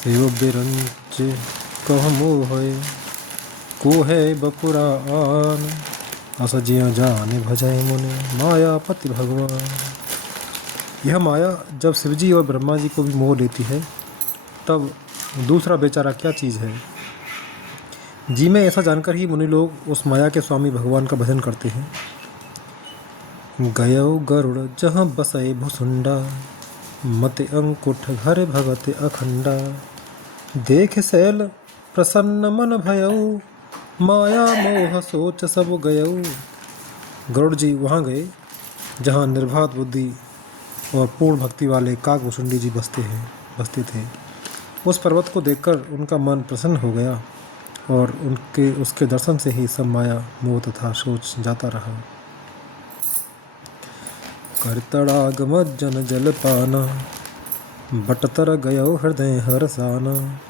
Save बिरंच कह मोहय कोहे बपुरा आन असजिया जाने भजय मुनि मायापति भगवान। यह माया जब शिवजी और ब्रह्मा जी को भी मोह लेती है तब दूसरा बेचारा क्या चीज़ है। जी में ऐसा जानकर ही मुनि लोग उस माया के स्वामी भगवान का भजन करते हैं। गयो गरुड़ जहाँ बसय भुसुंडा मति अंकुठ घर भगत अखंडा देख शैल प्रसन्न मन भयऊ माया मोह सोच सब गयऊ। गरुड़ जी वहाँ गए जहाँ निर्बाध बुद्धि और पूर्ण भक्ति वाले काकभुसुंडी जी बसते थे। उस पर्वत को देखकर उनका मन प्रसन्न हो गया और उसके दर्शन से ही सब माया मोह तथा सोच जाता रहा। करतड़ागम जन जलपाना बटतर गयो हृदय हरसाना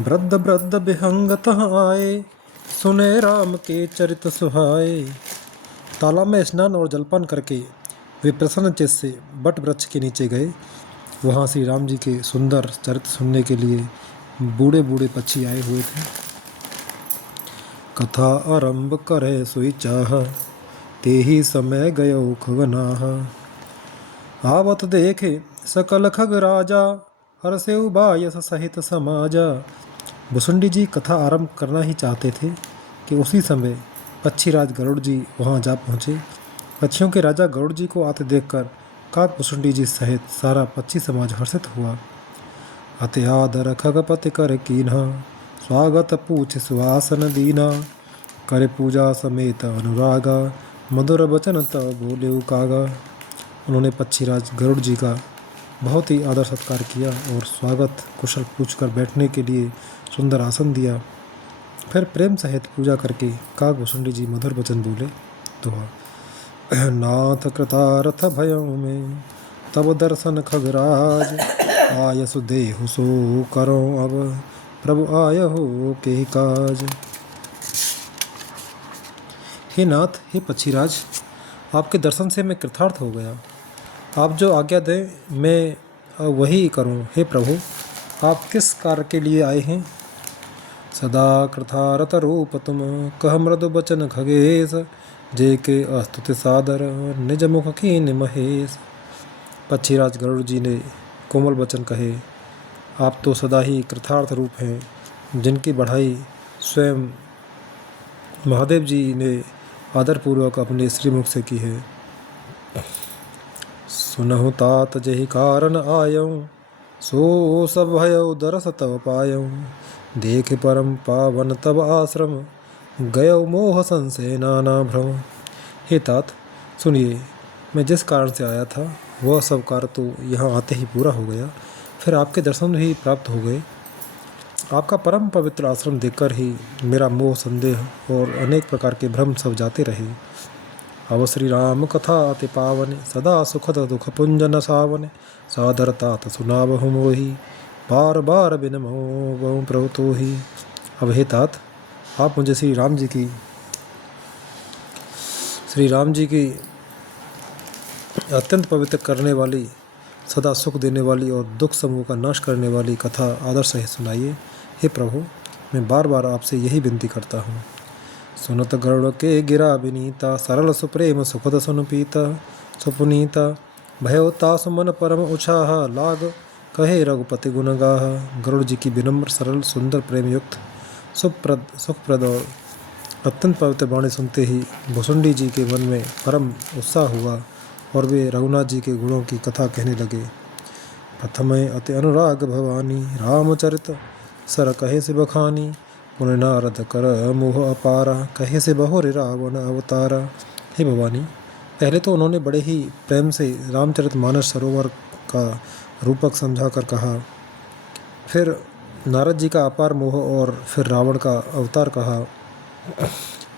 वृद्ध वृद्ध विहंगत आए सुने राम के चरित सुहाए। तालाब में स्नान और जलपान करके वे प्रसन्न चित्त से बट वृक्ष के नीचे गए। वहाँ श्री राम जी के सुंदर चरित्र सुनने के लिए बूढ़े बूढ़े पक्षी आए हुए थे। कथा आरंभ करे सोई चाह ते ही समय गयो खगनाह आवत देखे सकल खग राजा हर से उबायस सहित समाजा। भुसुंडी जी कथा आरंभ करना ही चाहते थे कि उसी समय पक्षीराज गरुड़ जी वहाँ जा पहुँचे। पक्षियों के राजा गरुड़ जी को आते देखकर काकभुसुंडी जी सहित सारा पक्षी समाज हर्षित हुआ। अति आदर खगपति कर कीन्हा स्वागत पूछ सुहासन दीना करे पूजा समेत अनुरागा मधुर वचन तब बोले कागा। उन्होंने पक्षीराज गरुड़ जी का बहुत ही आदर सत्कार किया और स्वागत कुशल पूछकर बैठने के लिए सुंदर आसन दिया। फिर प्रेम सहित पूजा करके काकभुसुंडी जी मधुर वचन बोले। तो नाथ कृतार्थ भयों में तब दर्शन खगराज आयसु देहु सो करो अब प्रभु आय हो के काज। हे नाथ, हे पक्षीराज, आपके दर्शन से मैं कृतार्थ हो गया। आप जो आज्ञा दें मैं वही करूं। हे प्रभु, आप किस कार्य के लिए आए हैं। सदा कृतार्थ रूप तुम कह मृदु बचन खगेश जे के अस्तुति सादर निज मुख कीन महेश। पक्षीराज गरुड़ जी ने कोमल वचन कहे। आप तो सदा ही कृतार्थ रूप हैं जिनकी बढ़ाई स्वयं महादेव जी ने आदरपूर्वक अपने श्रीमुख से की है। सुनहु तात जहि कारण आयऊँ सो सब भयउ दरस तब पायऊँ देख परम पावन तब आश्रम गयो मोह संशय नाना भ्रम। हे तात, सुनिए, मैं जिस कारण से आया था वह सब कार्य तो यहाँ आते ही पूरा हो गया। फिर आपके दर्शन भी प्राप्त हो गए। आपका परम पवित्र आश्रम देखकर ही मेरा मोह संदेह और अनेक प्रकार के भ्रम सब जाते रहे। अब श्री राम कथा अति पावन सदा सुखद दुख पुंजन सावन सादर तात सुनावहु मोहि बार बार बिनमो प्रभु तो ही। अब हे तात, आप मुझे श्री राम जी की अत्यंत पवित्र करने वाली, सदा सुख देने वाली और दुख समूह का नाश करने वाली कथा आदर सहित सुनाइए। हे प्रभु, मैं बार बार आपसे यही विनती करता हूँ। सुनत गरुड़ के गिरा विनीता सरल सुप्रेम सुखद सुन पीता सुपुनीता भयो तासु मन परम उछाह लाग कहे रघुपति गुण गाह। गरुड़ जी की विनम्र सरल सुंदर प्रेम युक्त सुखप्रद और अत्यंत पवित्र वाणी सुनते ही भुसुंडी जी के मन में परम उत्साह हुआ और वे रघुनाथ जी के गुणों की कथा कहने लगे। प्रथम अति अनुराग भवानी रामचरित सर कहे से बखानी पुण्य नारद कर मोह अपारा कहे से बहुर रावण अवतारा। हे भवानी, पहले तो उन्होंने बड़े ही प्रेम से रामचरितमानस सरोवर का रूपक समझाकर कहा, फिर नारद जी का अपार मोह और फिर रावण का अवतार कहा।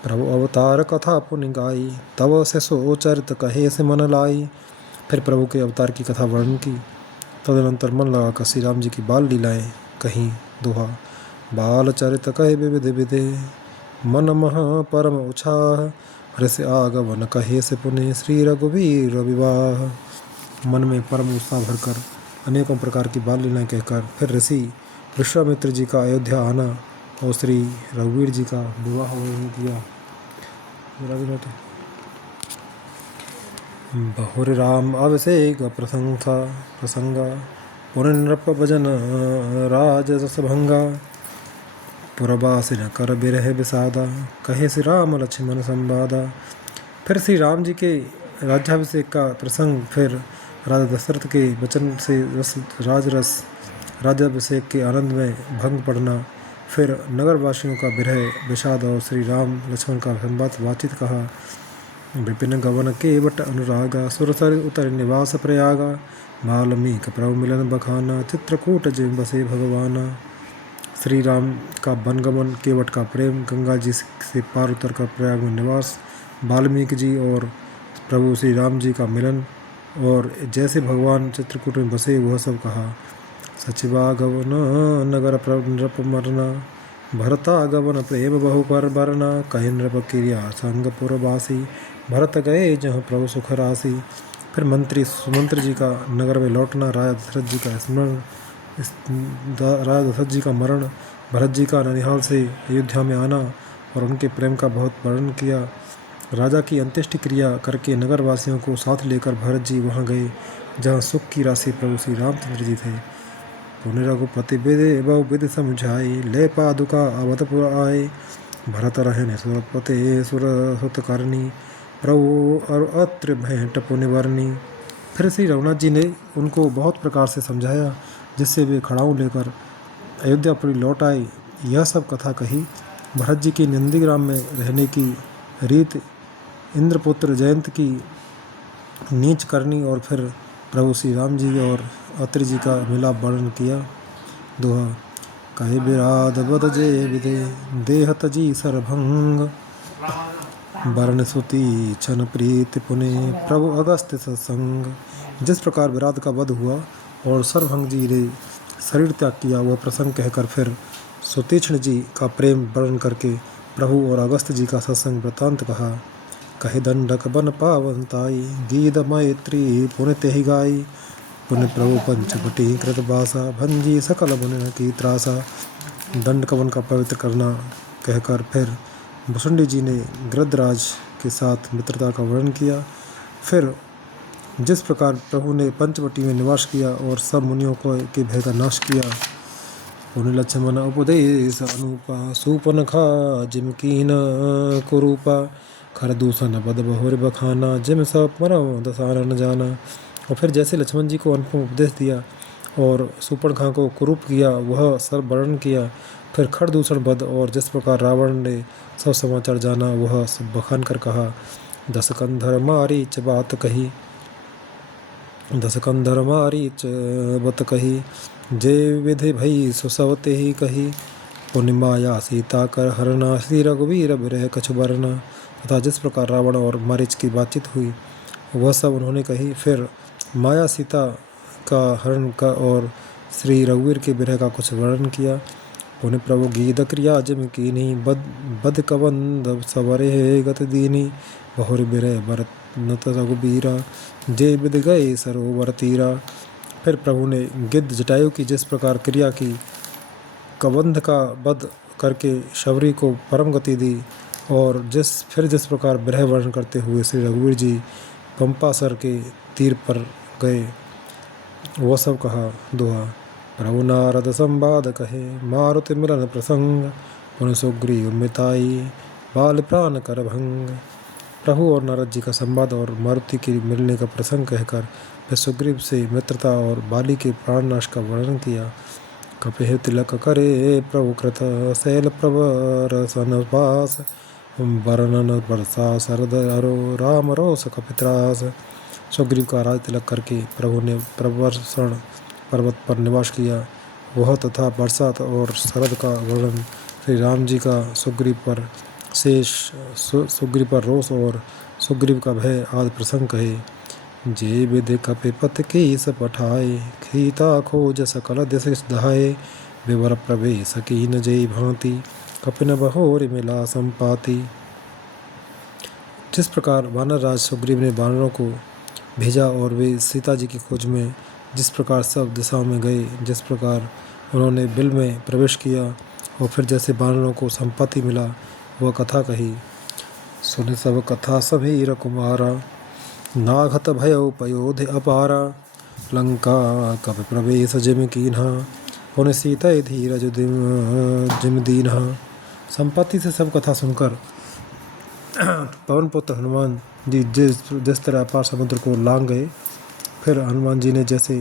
प्रभु अवतार कथा पुण्य गाई तब से सो चरित कहे से मन लाई। फिर प्रभु के अवतार की कथा वर्णन की। तदनंतर मन लगाकर श्री राम जी की बाल लीलाएँ कहीं। दोहा बाल चरित कहे विविध विधे मन मह परम उछाह हृष आगमन कहे से पुण्य श्री रघुवीर विवाह। मन में परम उत्साह भरकर अनेकों प्रकार की बाल लीलाएँ कहकर फिर ऋषि विश्वामित्र जी का अयोध्या आना और श्री रघुवीर जी का विवाह वर्णन किया। बहुर राम अभिषेक प्रसंगा पुनर्नृप भजन राजस भंगा पुरबासी न कर बिरह विषादा कहे श्री राम लक्ष्मण संवादा। फिर श्री राम जी के राज्याभिषेक का प्रसंग, फिर राजा दशरथ के वचन से राजरस राज्याभिषेक के आनंद में भंग पड़ना, फिर नगरवासियों का विरह विषाद और श्री राम लक्ष्मण का संवाद बातचीत कहा। विपिन गवन केवट अनुरागा सुरसर उतर निवास प्रयागा वाल्मीकि प्रभु मिलन बखाना चित्रकूट जिम बसे भगवाना। श्री राम का वनगमन, केवट का प्रेम, गंगा जी से पार उतर कर प्रयाग में निवास, वाल्मीकि जी और प्रभु श्री राम जी का मिलन और जैसे भगवान चित्रकूट में बसे वह सब कहा। सचिवा गवन नगर नृप मरना भरता गवन प्रेम बहु पर बरना कहे नृप क्रिया संग पुरवासी भरत गए जहाँ प्रभु सुख राशि। फिर मंत्री सुमंत्र जी का नगर में लौटना, राजा दशरथ जी का स्मरण, राजा दशरथ जी का मरण, भरत जी का ननिहाल से अयोध्या में आना और उनके प्रेम का बहुत वर्णन किया। राजा की अंत्येष्टि क्रिया करके नगरवासियों को साथ लेकर भरत जी वहाँ गए जहाँ सुख की राशि प्रभु श्री रामचंद्र जी थे। पुण्य रघुपति विदे बहु विधि समझाई ले पादुका अवधपुर आए भरत रहने सुरपते सुर सुत करनी प्रभु और अत्र भेंट पुण्यवर्णी। फिर श्री रघुनाथ जी ने उनको बहुत प्रकार से समझाया जिससे वे खड़ाऊ लेकर अयोध्यापुरी लौट आए। यह सब कथा कही। भरत जी की नंदीग्राम में रहने की रीत, इंद्रपुत्र जयंत की नीच करनी और फिर प्रभु श्री राम जी और अत्रि जी का मिलाप वर्णन किया। दोहा कहे बिराद बद जे विदे देहत जी सरभंग वर्ण सुति छन प्रीत पुने प्रभु अगस्त्य सत्संग। जिस प्रकार विराट का वध हुआ और सरभंग जी ने शरीर त्याग किया वह प्रसंग कहकर फिर सुतीक्ष्ण जी का प्रेम वर्णन करके प्रभु और अगस्त्य जी का सत्संग वृत्तांत कहा। कहे दंडक बन पावनताई गीत मैत्री पुण्य तेहि गाई पुण्य प्रभु पंचवटी कृत बासा भंजी सकल बुन की त्रासा। दंड कवन का पवित्र करना कहकर फिर भुसुंडी जी ने गृद्धराज के साथ मित्रता का वर्णन किया। फिर जिस प्रकार प्रभु ने पंचवटी में निवास किया और सब मुनियों को के भय का नाश किया। पुण्य लक्ष्मण उपदेश अनुपा सुपनखा जिम कीन कुरूपा खर दूषण बद बहुर बखाना जिम सब मरव दसारन जाना। और फिर जैसे लक्ष्मण जी को अनुपम उपदेश दिया और सुपर्णखा को कुरूप किया वह सब वर्णन किया। फिर खरदूषण बद और जिस प्रकार रावण ने सब समाचार जाना वह सब बखान कर कहा। दस कंधर मारी च बात कही दस कंधर मारी च बत कही जे विधि भई सुसवते ही कही पुण्य माया सीता कर हरना श्री रघुवीर विरह कछु बरना। तथा जिस प्रकार रावण और मारीच की बातचीत हुई वह सब उन्होंने कही। फिर माया सीता का हरण का और श्री रघुवीर के विरह का कुछ वर्णन किया। पुण्य प्रभु गीत क्रिया जिम कीनी बद कबंद सवरे गत दीनी बहुर विरह भरत नत रघुबीरा जे विद गए सरोवर तीरा। फिर प्रभु ने गिद्ध जटायु की जिस प्रकार क्रिया की, कबंध का वध करके शबरी को परम गति दी और जिस प्रकार विरह वर्णन करते हुए श्री रघुवीर जी पंपासर के तीर पर गए वह सब कहा। दोहा प्रभु नारद संवाद कहे मारुति मिलन प्रसंग पुण्य सुग्रीव मिताई बाल प्राण कर भंग। प्रभु और नारद जी का संवाद और मारुति के मिलने का प्रसंग कहकर वे सुग्रीव से मित्रता और बाली के प्राणनाश का वर्णन किया। कपिह तिलक करे प्रभु कृत शैल प्रवर सनपास वर्णन वर्षा शरद अरो राम रोस कपित्रास। सुग्रीव का राज तिलक करके प्रभु ने प्रवर्षण पर्वत पर निवास किया वह तथा बरसात और शरद का वर्णन श्री राम जी का सुग्रीव पर शेष सुग्रीव पर रोष और सुग्रीव का भय आदि प्रसंग कहे। जे विधि कपिपत की पठाए खीता खोज सकल दिश दहाए विवर प्रवेश कीन जय भांति कपिन बहोर मिला संपाति। जिस प्रकार वानर राज सुग्रीव ने वानरों को भेजा और वे सीता जी की खोज में जिस प्रकार सब दिशाओं में गए, जिस प्रकार उन्होंने बिल में प्रवेश किया और फिर जैसे वानरों को संपत्ति मिला वह कथा कही। सुने सब कथा सभीर कुमारा, नाघत भयो पयोधि अपारा। लंका कपि प्रवेश जिम कीन्हा, पुन सीता धीरज जिम दीन्हा। संपत्ति से सब कथा सुनकर पवन पुत्र हनुमान जी जिस तरह अपार समुद्र को लांग गए, फिर हनुमान जी ने जैसे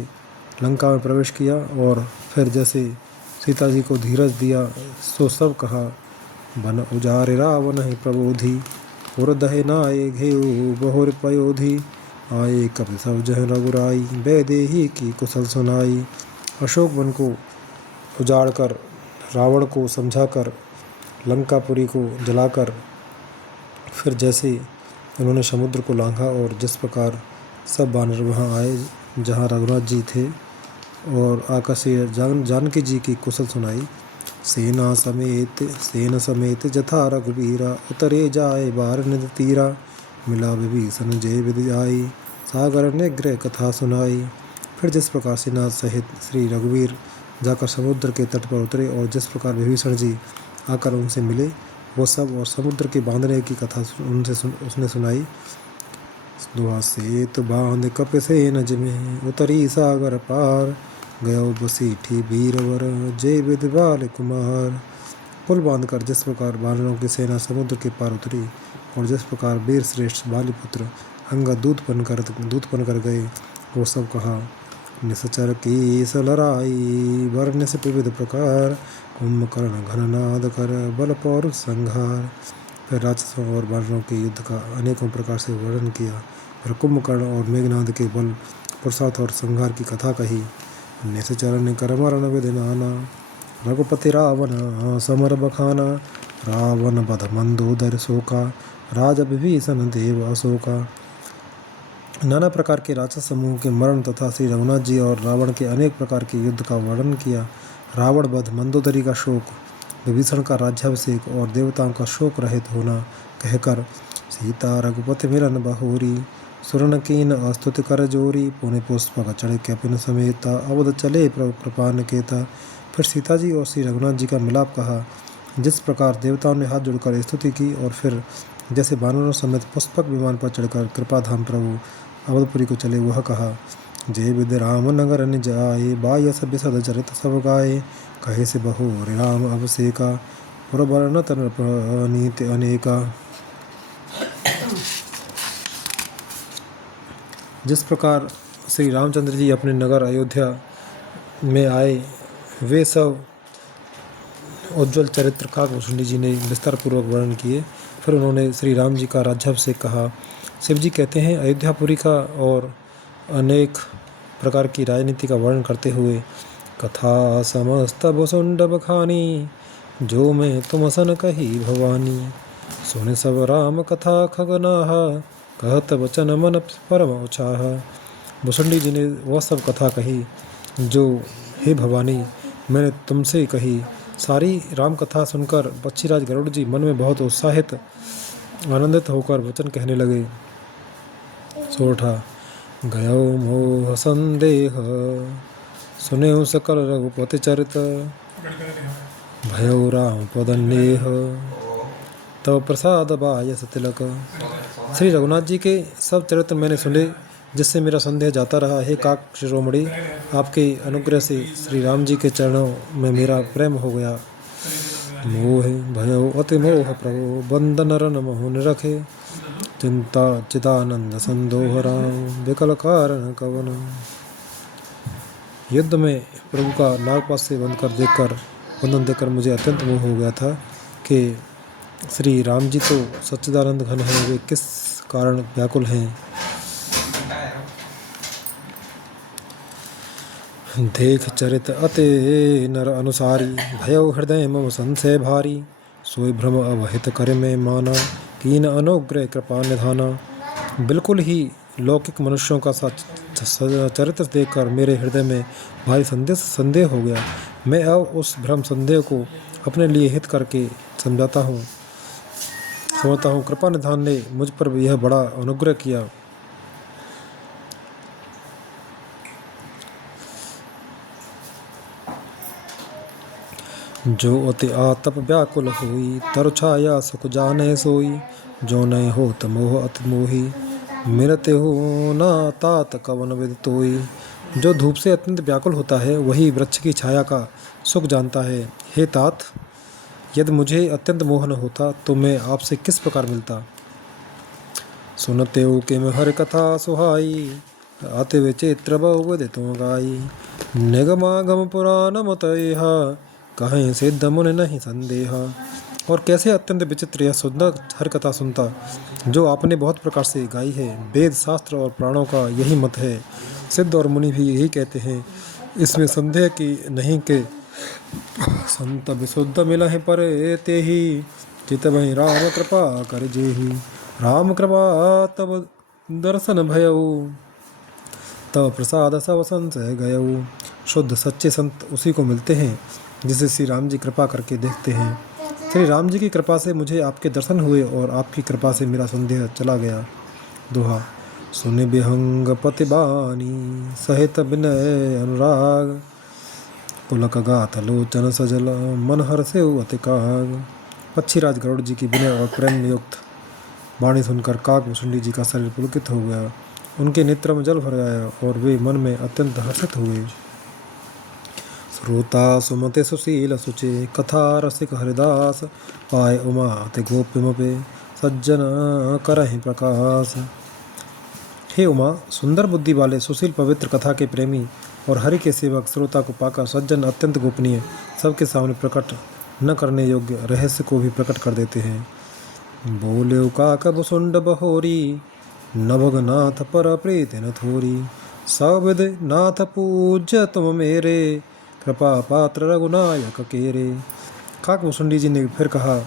लंका में प्रवेश किया और फिर जैसे सीता जी को धीरज दिया, सो सब कहा। बन उजारे रावण ही प्रबोधि, उर्दहे नाये घेऊ बहुर पयोधि। आए कपि सब जह रघुराई, वैदेही की कुशल सुनाई। अशोक वन को उजाड़ कर, रावण को समझाकर, लंकापुरी को जलाकर, फिर जैसे उन्होंने समुद्र को लांघा और जिस प्रकार सब वानर वहाँ आए जहाँ रघुनाथ जी थे और आकर से जानकी जी की कुशल सुनाई। सेना समेत जथा रघुबीरा, उतरे जाए बार निज तीरा। मिला विभीषण जय विधि आई, सागर निग्रह कथा सुनाई। फिर जिस प्रकार सेना सहित श्री रघुवीर जाकर समुद्र के तट पर उतरे और जिस प्रकार विभीषण जी आकर उनसे मिले वो सब और समुद्र के बांधने की कथा उसने सुनाई। दुआ सेतु बांध कपिसेन जिमे, उतरी सागर पार। गयो बसीठी वीरवर, जय विधि बाल कुमार। पुल बांधकर जिस प्रकार वानरों की सेना समुद्र के पार उतरी और जिस प्रकार वीर श्रेष्ठ बालीपुत्र अंगद दूत बनकर गए, वो सब कहा। निसचर की सलराई, वर्णिस विविध प्रकार। कुंभकर्ण घननाद कर, बल पौरुष संहार। फिर राक्षसों और वानरों के युद्ध का अनेकों प्रकार से वर्णन किया। फिर कुंभकर्ण और मेघनाद के बल, पुरुषार्थ और संहार की कथा कही। निश्चर ने कर मरण विधि नाना, रघुपति रावण समर बखाना। रावण बध मंदोदर शोका, राजा विभीषण देव अशोका। नाना प्रकार के राक्षस समूह के मरण तथा श्री रघुनाथ जी और रावण के अनेक प्रकार के युद्ध का वर्णन किया। रावण वध, मंदोदरी का शोक, विभीषण का राज्याभिषेक और देवताओं का शोक रहित होना कहकर सीता रघुपति मिलन बहोरी। सुरन कीन अस्तुति कर जोरी, पुण्य पुष्पक चढ़ कैपिन समेता। अवध चले प्रपान केता। फिर सीता जी और श्री रघुनाथ जी का मिलाप कहा। जिस प्रकार देवताओं ने हाथ जोड़कर स्तुति की और फिर जैसे वानरों समेत पुष्पक विमान पर चढ़कर कृपाधाम प्रभु अवधपुरी को चले, वह कहा। जय विधि राम नगर निज आए, बायस बिसद चरित सब गाए। कहे से बहु राम अभिषेका, पुरवर्ण तन नीति अनेका। जिस प्रकार श्री रामचंद्र जी अपने नगर अयोध्या में आए, वे सब उज्ज्वल चरित्र काकभूषणी जी ने विस्तार पूर्वक वर्णन किए। फिर उन्होंने श्री राम जी का राज्याभिषेक कहा। शिव जी कहते हैं, अयोध्यापुरी का और अनेक प्रकार की राजनीति का वर्णन करते हुए, कथा समस्त भुसुंड बखानी, जो मैं तुम सन कही भवानी। सुन सब राम कथा खगनाहा, कहत वचन मन परम उत्साह। भुसुंडी जी ने वह सब कथा कही जो हे भवानी मैंने तुमसे कही। सारी राम कथा सुनकर पक्षीराज गरुड़ जी मन में बहुत उत्साहित आनंदित होकर वचन कहने लगे। सोठा गयो मोह संदेह, सुने सकल रघुपति चरित। भयो राम पदन्नेह, तव प्रसाद बायस तिलक। श्री रघुनाथ जी के सब चरित्र मैंने सुने, जिससे मेरा संदेह जाता रहा। हे काक शिरोमणि, आपके अनुग्रह से श्री राम जी के चरणों में मेरा प्रेम हो गया। मोह भयो अति मोह प्रभु, बंदन रन मोह निरखे। चिंता चिदानंद संदोह राम, विकल कारण कवन। युद्ध में प्रभु का नागपाश से बंधन देखकर मुझे अत्यंत मोह हो गया था कि श्री राम जी तो सच्चिदानंद घन हैं, वे किस कारण व्याकुल हैं। देख चरित अति नर अनुसारी, भयो हृदय मम संशय भारी। सोई भ्रम अवहित कर में माना, कीन अनुग्रह कृपा निधाना। बिल्कुल ही लौकिक मनुष्यों का चरित्र देखकर मेरे हृदय में भारी संदेह हो गया। मैं अब उस भ्रम संदेह को अपने लिए हित करके समझता हूँ। कृपा निधान ने मुझ पर यह बड़ा अनुग्रह किया। जो अति आतप व्याकुल होई, तरु छाया सुख जाने सोई। जो नहीं होत मोह अति मोही, मिलते हो ना तात कवन विद तोई। जो धूप से अत्यंत व्याकुल होता है वही वृक्ष की छाया का सुख जानता है। हे तात, यदि मुझे अत्यंत मोह न होता तो मैं आपसे किस प्रकार मिलता। सुनते हो कि मैं हर कथा सुहाई, आते वे चित्र बहुविध तुम गाई। निगमागम पुराण मत यह, कहें सिद्ध मुनि नहीं संदेहा। और कैसे अत्यंत विचित्र यह सुंदर हर कथा सुनता जो आपने बहुत प्रकार से गाई है। वेद शास्त्र और प्राणों का यही मत है, सिद्ध और मुनि भी यही कहते हैं। इसमें संदेह की नहीं के संत विशुद्ध मिला है पर ते ही, चित वही राम कृपा कर जेहि। राम कृपा तब दर्शन भयऊ, तब प्रसाद सब संशय गयऊ। शुद्ध सच्चे संत उसी को मिलते हैं जिसे श्री राम जी कृपा करके देखते हैं। श्री राम जी की कृपा से मुझे आपके दर्शन हुए और आपकी कृपा से मेरा संदेह चला गया। दोहा। सुनि विहंग पतिबानी, सहित विनय अनुराग। पुलक गाथ लोचन सजल, मन हर्षे अति काग। पक्षीराज गरुड़ जी की विनय और प्रेम युक्त वाणी सुनकर काकभूषुंडी जी का शरीर पुलकित हो गया। उनके नेत्र में जल भर गया और वे मन में अत्यंत हर्षित हुए। श्रोता सुमते सुशील सुचे, कथा रसिक हरिदास। पाए उमा ते गोप्यमपे, सज्जन करहि प्रकाश। हे उमा, सुंदर बुद्धि वाले सुशील पवित्र कथा के प्रेमी और हरि के सेवक श्रोता को पाकर सज्जन अत्यंत गोपनीय, सबके सामने प्रकट न करने योग्य रहस्य को भी प्रकट कर देते हैं। बोले काकभुसुंड बहोरी, नभगनाथ पर प्रीति न थोरी। सविद नाथ पूज्य तुम मेरे, कृपा पात्र रघुनायक केरे। काकभूषुंडी जी ने फिर कहा,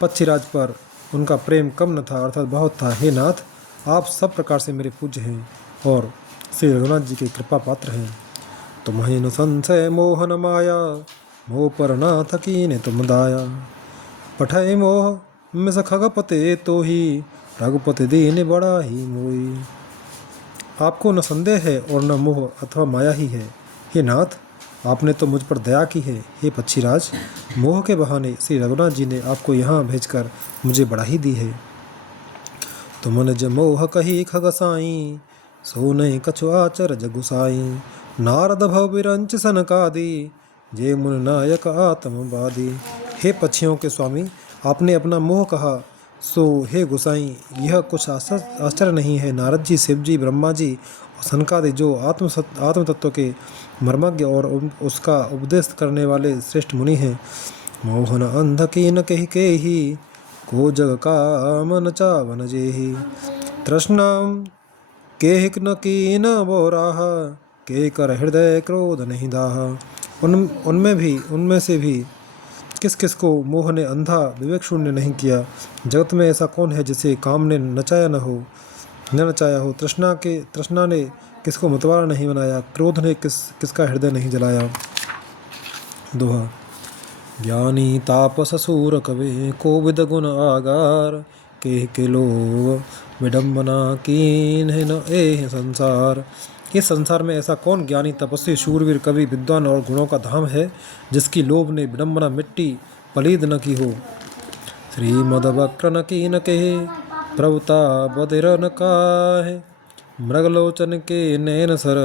पक्षीराज पर उनका प्रेम कम न था अर्थात बहुत था। हे नाथ, आप सब प्रकार से मेरे पूज्य हैं और श्री रघुनाथ जी के कृपा पात्र हैं। तुम्हें न संशय मोहन माया, मोह पर नाथ कीने तुम दाया। पठय मोह मिस खगपते तो ही, रघुपति दीन बड़ा ही मोई। आपको न संदेह है और न मोह अथवा माया ही है। हे नाथ, आपने तो मुझ पर दया की है। हे पक्षीराज, मोह के बहाने श्री रघुनाथ जी ने आपको यहाँ भेजकर मुझे बढ़ाई दी है। तुमन ज मोह कही खगसाई, सो नहीं कछु आचर जगुसाई। नारद भव विरंच सनकादि, जे मुन नायक आत्मवादी। हे पक्षियों के स्वामी, आपने अपना मोह कहा, सो हे गुसाई यह कुछ आश्चर्य नहीं है। नारद जी, शिव जी, ब्रह्मा जी और सनकादि जो आत्म तत्व के मर्मज्ञ और उसका उपदेश करने वाले श्रेष्ठ मुनि हैं। मोहन अंध कीन कही के ही, को जग काम न चावन जेहि। तृष्णाम के न कीन बोराह, के कर हृदय क्रोध नहीं दाह। उनमें से भी किस किस को मोह ने अंधा विवेक शून्य नहीं किया। जगत में ऐसा कौन है जिसे काम ने नचाया हो। तृष्णा ने किसको मतवाला नहीं बनाया। क्रोध ने किसका हृदय नहीं जलाया। दोहा। ज्ञानी तापस सूर कवे, को विद गुण आगार। के लोभ विडम्बना कीन न एह संसार। इस संसार में ऐसा कौन ज्ञानी तपस्वी शूरवीर कवि विद्वान और गुणों का धाम है जिसकी लोभ ने विडम्बना मिट्टी पलीद न की हो। श्रीमद्वक्र न की न कहे, प्रभुता बधिर न काहे। मृगलोचन के नैन सर,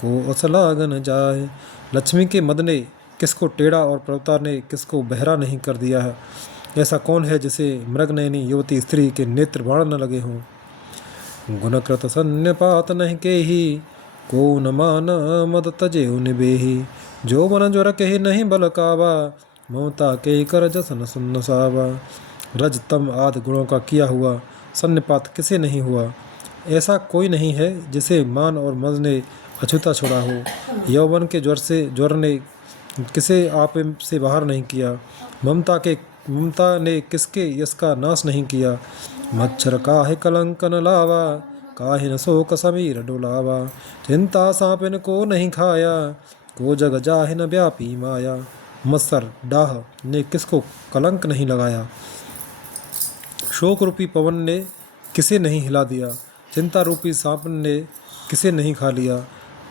को असलागन जाए। लक्ष्मी के मद ने किसको टेढ़ा और प्रभुता ने किसको बहरा नहीं कर दिया है। ऐसा कौन है जिसे मृगनयनी युवती स्त्री के नेत्र बाण न लगे हों। गुणकृत सन्यपात नहीं के ही, को न मान मद तजे निबेही। जो मन जो रखे नहीं बल कावा, ममता के कर जसन सुन्न सावा। रज तम आदि गुणों का किया हुआ सन्निपात किसे नहीं हुआ। ऐसा कोई नहीं है जिसे मान और मद ने अछूता छोड़ा हो। यौवन के ज्वर ने किसे आप से बाहर नहीं किया। ममता ने किसके यश का नाश नहीं किया। मच्छर काहे कलंक न लावा, काहे न शोक समीर डोलावा। चिंता सांपिन को नहीं खाया, को जग जाहि न व्यापी माया। मत्सर डाह ने किसको कलंक नहीं लगाया। शोक रूपी पवन ने किसे नहीं हिला दिया। चिंता रूपी सांप ने किसे नहीं खा लिया।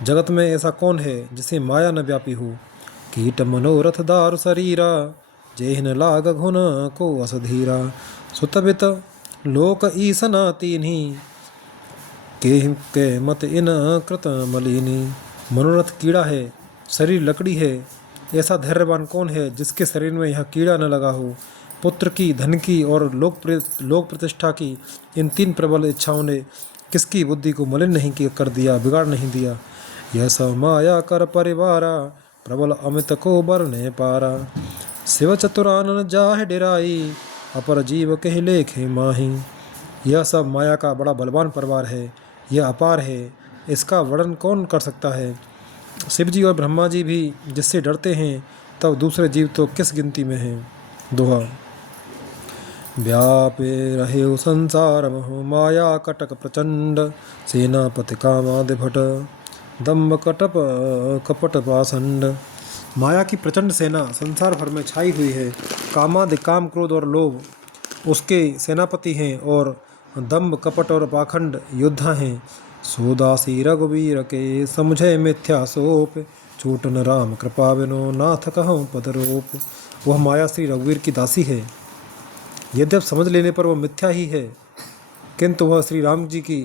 जगत में ऐसा कौन है जिसे माया न व्यापी हो। कीट मनोरथ दारु शरीरा, जेहिन लाग घुन को असधीरा। सुतबित लोक ईसना तीन्ही, के मत इन कृत मलिनी। मनोरथ कीड़ा है, शरीर लकड़ी है, ऐसा धैर्यवान कौन है जिसके शरीर में यह कीड़ा न लगा हो। पुत्र की, धन की और लोक प्रतिष्ठा की इन तीन प्रबल इच्छाओं ने किसकी बुद्धि को मलिन नहीं कर दिया, बिगाड़ नहीं दिया। यह सब माया कर परिवारा, प्रबल अमित को बरने पारा। शिव चतुरानन जाहे डेराई, अपर जीव कह लेखे माही। यह सब माया का बड़ा बलवान परिवार है, यह अपार है, इसका वर्णन कौन कर सकता है। शिव जी और ब्रह्मा जी भी जिससे डरते हैं, तब दूसरे जीव तो किस गिनती में हैं। दोहा। व्यापे रहे संसार मोह, माया कटक प्रचंड। सेनापति कामादि भट, दम्भ कटप कपट पाषंड। माया की प्रचंड सेना संसार भर में छाई हुई है। कामादि, काम, क्रोध और लोभ उसके सेनापति हैं, और दम्भ, कपट और पाखंड योद्धा हैं। सोदासी रघुवीर के, समझे मिथ्या सोप। छूटन राम कृपा बिनो, नाथ कहूँ पदरोप। वह माया श्री रघुवीर की दासी है, यद्यप समझ लेने पर वह मिथ्या ही है, किंतु वह श्री राम जी की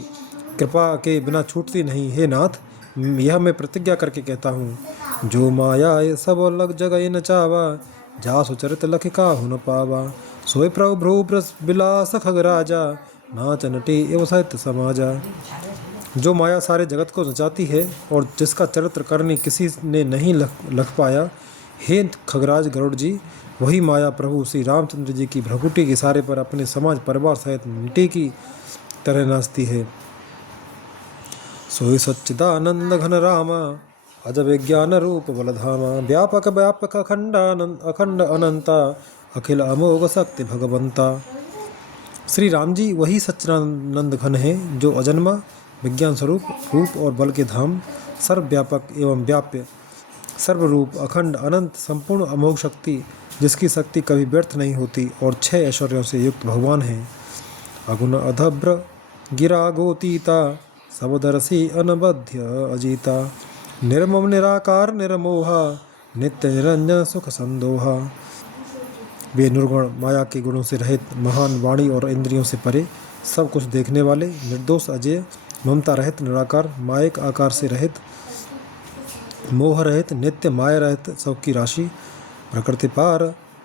कृपा के बिना छूटती नहीं। हे नाथ, यह मैं प्रतिज्ञा करके कहता हूँ, जो माया ये सब लग जगह न चावा। जा सुचरित लख काहु न पावा। सोय प्रभु भ्रू बिलास खग राजा, नाच नटे एवं साहित्य समाजा। जो माया सारे जगत को नचाती है और जिसका चरित्र करने किसी ने नहीं लख पाया, हे खगराज गरुड़ जी, वही माया प्रभु श्री रामचंद्र जी की भ्रकुटी के सारे पर अपने समाज परिवार सहित मिट्टी की तरह नाचती है। सोई सच्चिदानंद घन रामा, अजब विज्ञान रूप बलधामा। व्यापक व्यापक अखंड अनंता, अखिल अमोघ शक्ति भगवंता। श्री राम जी वही सच्चिदानंद घन है, जो अजन्मा, विज्ञान स्वरूप, रूप और बल के धाम, सर्वव्यापक एवं व्याप्य, सर्वरूप, अखंड, अनंत, संपूर्ण अमोघ शक्ति, जिसकी शक्ति कभी व्यर्थ नहीं होती, और 6 ऐश्वर्यों से युक्त भगवान हैं। अगुण अधभ्र गिरा गोतीता, सबदर्शी अनबध्य अजीता। निर्मम निराकार निर्मोहा, नित्य निरंजन सुख संदोहा। वे निर्गुण, माया के गुणों से रहित, महान, वाणी और इंद्रियों से परे, सब कुछ देखने वाले, निर्दोष, अजय, ममता रहित, निराकार, मायिक आकार से रहित, मोह रहित, नित्य, माया रहित, सबकी राशि, प्रकृति पार,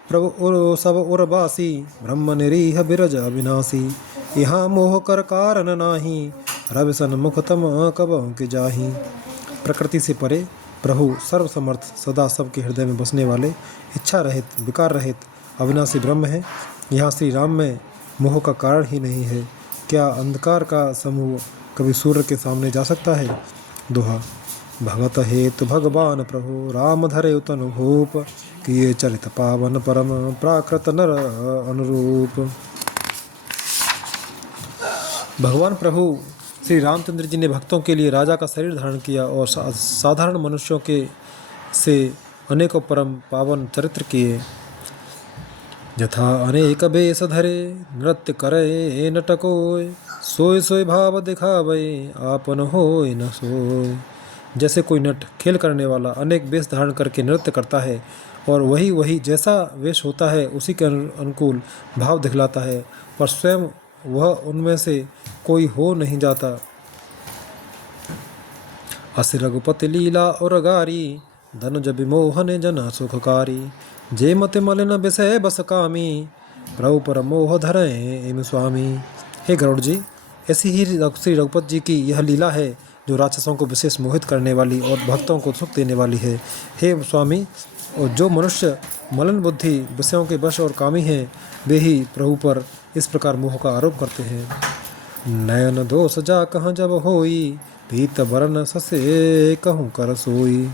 प्रभु सब उर्वासी। ब्रह्म निरीह बिरज अविनाशी, यहाँ मोह कर कारण नाही। रवि सन्मुख तम कबहु के जाही। प्रकृति से परे, प्रभु सर्वसमर्थ, सदा सबके हृदय में बसने वाले, इच्छा रहित, विकार रहित, अविनाशी ब्रह्म है। यहाँ श्री राम में मोह का कारण ही नहीं है। क्या अंधकार का समूह कभी सूर्य के सामने जा सकता है। दोहा। भगत हेतु भगवान प्रभु, राम धरे तनु भूप। किए चरित पावन परम, प्राकृत नर अनुरूप। भगवान प्रभु श्री रामचंद्र जी ने भक्तों के लिए राजा का शरीर धारण किया और साधारण मनुष्यों के से अनेकों परम पावन चरित्र किए। यथा अनेक बेस धरे, नृत्य करे नटकोय। सोय सोय भाव दिखावे, आपन होय न सोय। जैसे कोई नट, खेल करने वाला, अनेक वेश धारण करके नृत्य करता है, और वही जैसा वेश होता है उसी के अनुकूल भाव दिखलाता है, पर स्वयं वह उनमें से कोई हो नहीं जाता। अस रघुपति लीला और गारी, धनुज विमोहन जन सुखकारी। जे मति मलिन विषय बस कामी, प्रभु पर मोह धरे एम स्वामी। हे गरुड़ जी, ऐसी ही श्री रघुपति जी की यह लीला है, जो राक्षसों को विशेष मोहित करने वाली और भक्तों को सुख देने वाली है। हे स्वामी, और जो मनुष्य मलन बुद्धि, विषयों के वश और कामी हैं, वे ही प्रभु पर इस प्रकार मोह का आरोप करते हैं। नयन दोष जा कहाँ जब होई, पीत वरण ससे कहूँ कर सोई।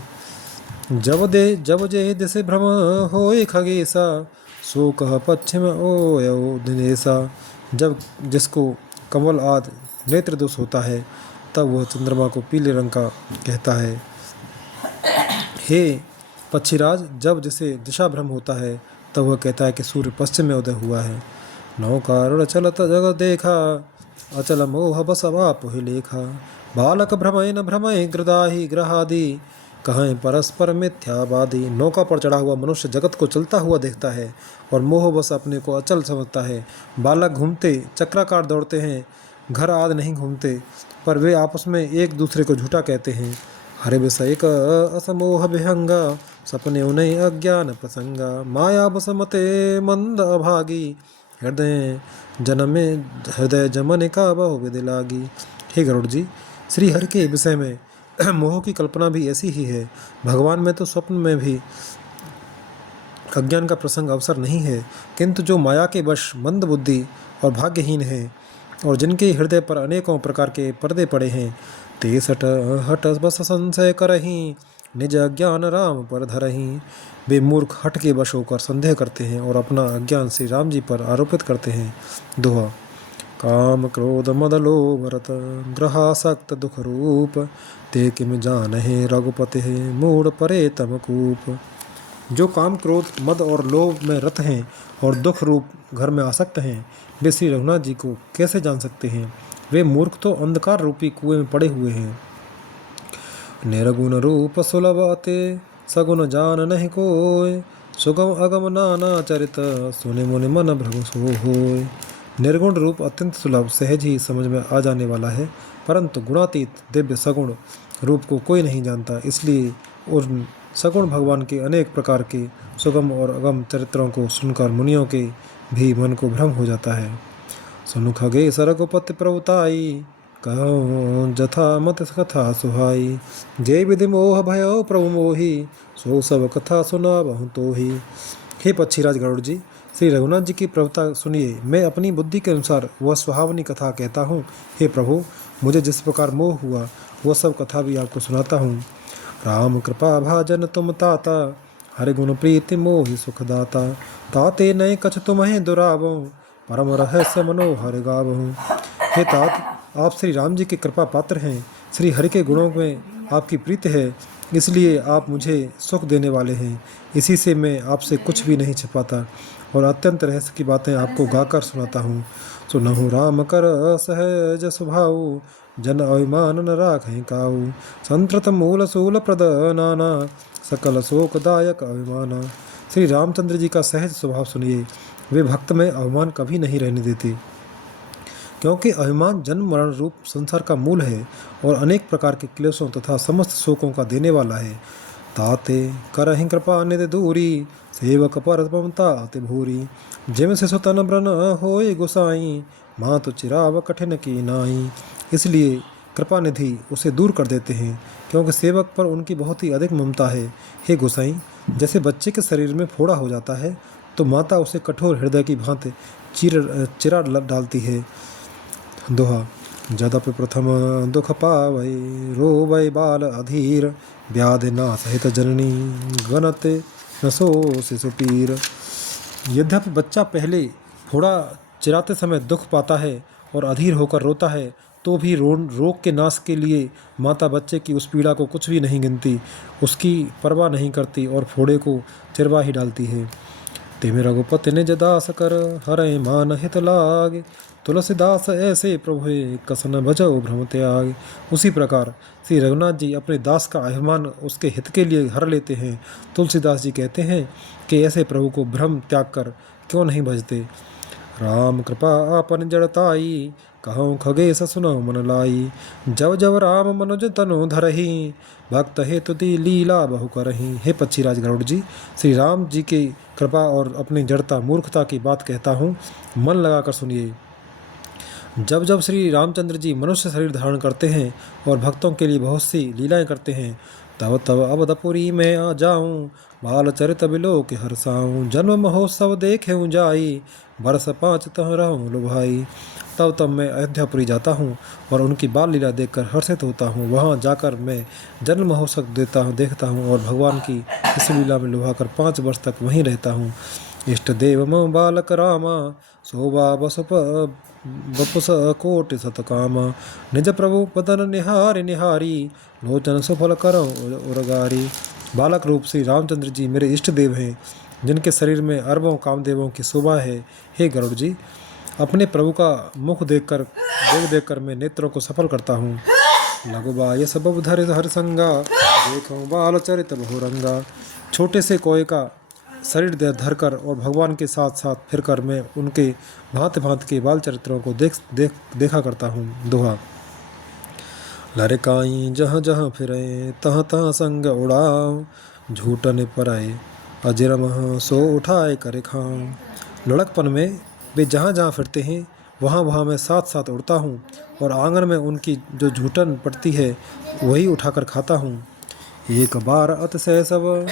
जब जे दिश भ्रम होय खगेसा, सो कह पश्चिम ओयो दिनेसा। जब जिसको कमल आदि नेत्र दोष होता है, तब वह चंद्रमा को पीले रंग का कहता है। हे पक्षीराज, जब जिसे दिशा भ्रम होता है, तब वह कहता है कि सूर्य पश्चिम में उदय हुआ है। नौकारुण चलत जग देखा, अचल मोह बस बाप ही लेखा। बालक भ्रमय न भ्रमय गृदाही ग्रहादि, कहें परस्पर मिथ्यावादी। नौका पर चढ़ा हुआ मनुष्य जगत को चलता हुआ देखता है और मोहवश अपने को अचल समझता है। बालक घूमते चक्राकार दौड़ते हैं, घर आदि नहीं घूमते, पर वे आपस में एक दूसरे को झूठा कहते हैं। हरे विषयक असमोह विहंगा, सपने उन्हें अज्ञान प्रसंगा। माया बसमते मंद अभागी, हृदय जन्मे हृदय जमन का बहु विधि लागी। हे गरुड़ जी, श्री हरि के विषय में मोह की कल्पना भी ऐसी ही है। भगवान में तो स्वप्न में भी अज्ञान का प्रसंग अवसर नहीं है, किंतु जो माया के वश मंद बुद्धि और भाग्यहीन है और जिनके हृदय पर अनेकों प्रकार के पर्दे पड़े हैं, ते सट हट बस संशय करहीं, निज अज्ञान राम पर धरहीं। वे मूर्ख हट के वश होकर संदेह करते हैं और अपना अज्ञान श्री राम जी पर आरोपित करते हैं। दोहा। काम क्रोध मद लोभ रत, ग्रहासक्त दुख रूप, ते किम जानहि रघुपति मूढ़ परे तम कूप। जो काम क्रोध मद और लोभ में रत हैं और दुख रूप घर में आसक्त हैं, वे श्री रघुनाथ जी को कैसे जान सकते हैं? वे मूर्ख तो अंधकार रूपी कुएं में पड़े हुए हैं। निर्गुण रूप सुलभ अते, सगुण जान नहीं कोय, सुगम अगम नाना चरित, सुनि मुनि मन भ्रम सो होय। निर्गुण रूप अत्यंत सुलभ सहज ही समझ में आ जाने वाला है, परंतु गुणातीत दिव्य सगुण रूप को कोई नहीं जानता। इसलिए उन सगुण भगवान के अनेक प्रकार के सुगम और अगम चरित्रों को सुनकर मुनियों के भी मन को भ्रम हो जाता है। सुनु खगेश रघुपति प्रभुताई, कहो जथा मत कथा सुहाई। जय विधि मोह भयो प्रभु मोही, सो सब कथा सुना बहु तो ही। हे पक्षीराज गरुड़ जी, श्री रघुनाथ जी की प्रभुता सुनिए। मैं अपनी बुद्धि के अनुसार वह सुहावनी कथा कहता हूँ। हे प्रभु, मुझे जिस प्रकार मोह हुआ वह सब कथा भी आपको सुनाता हूँ। राम कृपा भाजन तुम ताता, हरि गुण प्रीति मोहि सुखदाता। ताते नय कछ तुम्हें दुरावो, परम रहस्य मनोहर गावहूँ। हे तात, आप श्री राम जी के कृपा पात्र हैं। श्री हरि के गुणों में आपकी प्रीति है, इसलिए आप मुझे सुख देने वाले हैं। इसी से मैं आपसे कुछ भी नहीं छिपाता और अत्यंत रहस्य की बातें आपको गाकर सुनाता हूँ। सुनहु राम कर सहज स्वभाव, जन अभिमान न राखें काऊ। संतृत मूल सूल प्रद नाना, सकल शोकदायक अभिमाना। श्री रामचंद्र जी का सहज स्वभाव सुनिए। वे भक्त में अभिमान कभी नहीं रहने देते, क्योंकि अभिमान जन्म मरण रूप संसार का मूल है और अनेक प्रकार के क्लेशों तथा समस्त शोकों का देने वाला है। ताते करहिं कृपा निधि दूरी, सेवक पर ममता अति भूरी। जिम से सुतन ब्रन होय गोसाई, मातु चिराव कठिन की नाई। इसलिए कृपा निधि उसे दूर कर देते हैं, क्योंकि सेवक पर उनकी बहुत ही अधिक ममता है। हे गोसाई, जैसे बच्चे के शरीर में फोड़ा हो जाता है तो माता उसे कठोर हृदय की भांति चिरा डालती है। दोहा। जदपि प्रथम दुख पावै, रोवै बाल अधीर, व्याधि ना सहित जननी, गणते न सो शिशु पीर। यद्यपि बच्चा पहले फोड़ा चिराते समय दुख पाता है और अधीर होकर रोता है, तो भी रोग के नाश के लिए माता बच्चे की उस पीड़ा को कुछ भी नहीं गिनती, उसकी परवाह नहीं करती और फोड़े को चिरवा ही डालती है। तेमे रघुपति निज दास कर, हरै मान हित लाग, तुलसीदास ऐसे प्रभु कसन भजो भ्रम त्याग। उसी प्रकार श्री रघुनाथ जी अपने दास का अभिमान उसके हित के लिए हर लेते हैं। तुलसीदास जी कहते हैं कि ऐसे प्रभु को भ्रम त्याग कर क्यों नहीं भजते। राम कृपा आपन जड़ताई, कहूँ खगेश सुनो मन लाई। जब जब राम मनुज तनु धरही, भक्त हेतु दी लीला बहु करही। हे पक्षीराज गरुड़ जी, श्री राम जी की कृपा और अपनी जड़ता मूर्खता की बात कहता हूँ, मन लगाकर सुनिए। जब जब श्री रामचंद्र जी मनुष्य शरीर धारण करते हैं और भक्तों के लिए बहुत सी लीलाएं करते हैं, तब तब अवधपुरी में आ जाऊं, बाल चरित बिलो के हरसाऊं। जन्म महोत्सव देखे जाई, बरस 5 तह रहूं लुभाई। तब तब मैं अयोध्यापुरी जाता हूँ और उनकी बाल लीला देखकर हर्षित होता हूँ। वहाँ जाकर मैं जन्म महोत्सव देखता हूँ और भगवान की इस लीला में लुभाकर 5 वर्ष तक वहीं रहता हूँ। इष्ट देव मम बालक रामा, शोभा बपुस कोटि सतकामा। निज प्रभु पदन निहारी निहारी, लोचन सफल करो उरगारी। बालक रूप श्री रामचंद्र जी मेरे इष्ट देव हैं, जिनके शरीर में अरबों कामदेवों की शोभा है। हे गरुड़ जी, अपने प्रभु का मुख देखकर मैं नेत्रों को सफल करता हूँ। लघुबाय सबब धर हर संगा, देखो बाल चरित बहुरंगा। छोटे से कोय का शरीर धरकर और भगवान के साथ साथ फिरकर मैं उनके भांति भांति के बाल चरित्रों को देखा करता हूँ। दोहा। लड़काई जहाँ जहाँ फिरे तहाँ तहाँ संग उड़ाओ, झूठन पराए अजरम सो उठाए करे खाओ। लड़कपन में वे जहाँ जहाँ फिरते हैं वहाँ वहाँ मैं साथ साथ उड़ता हूँ और आंगन में उनकी जो झूठन पड़ती है वही उठाकर खाता हूँ। एक बार अतिशय सब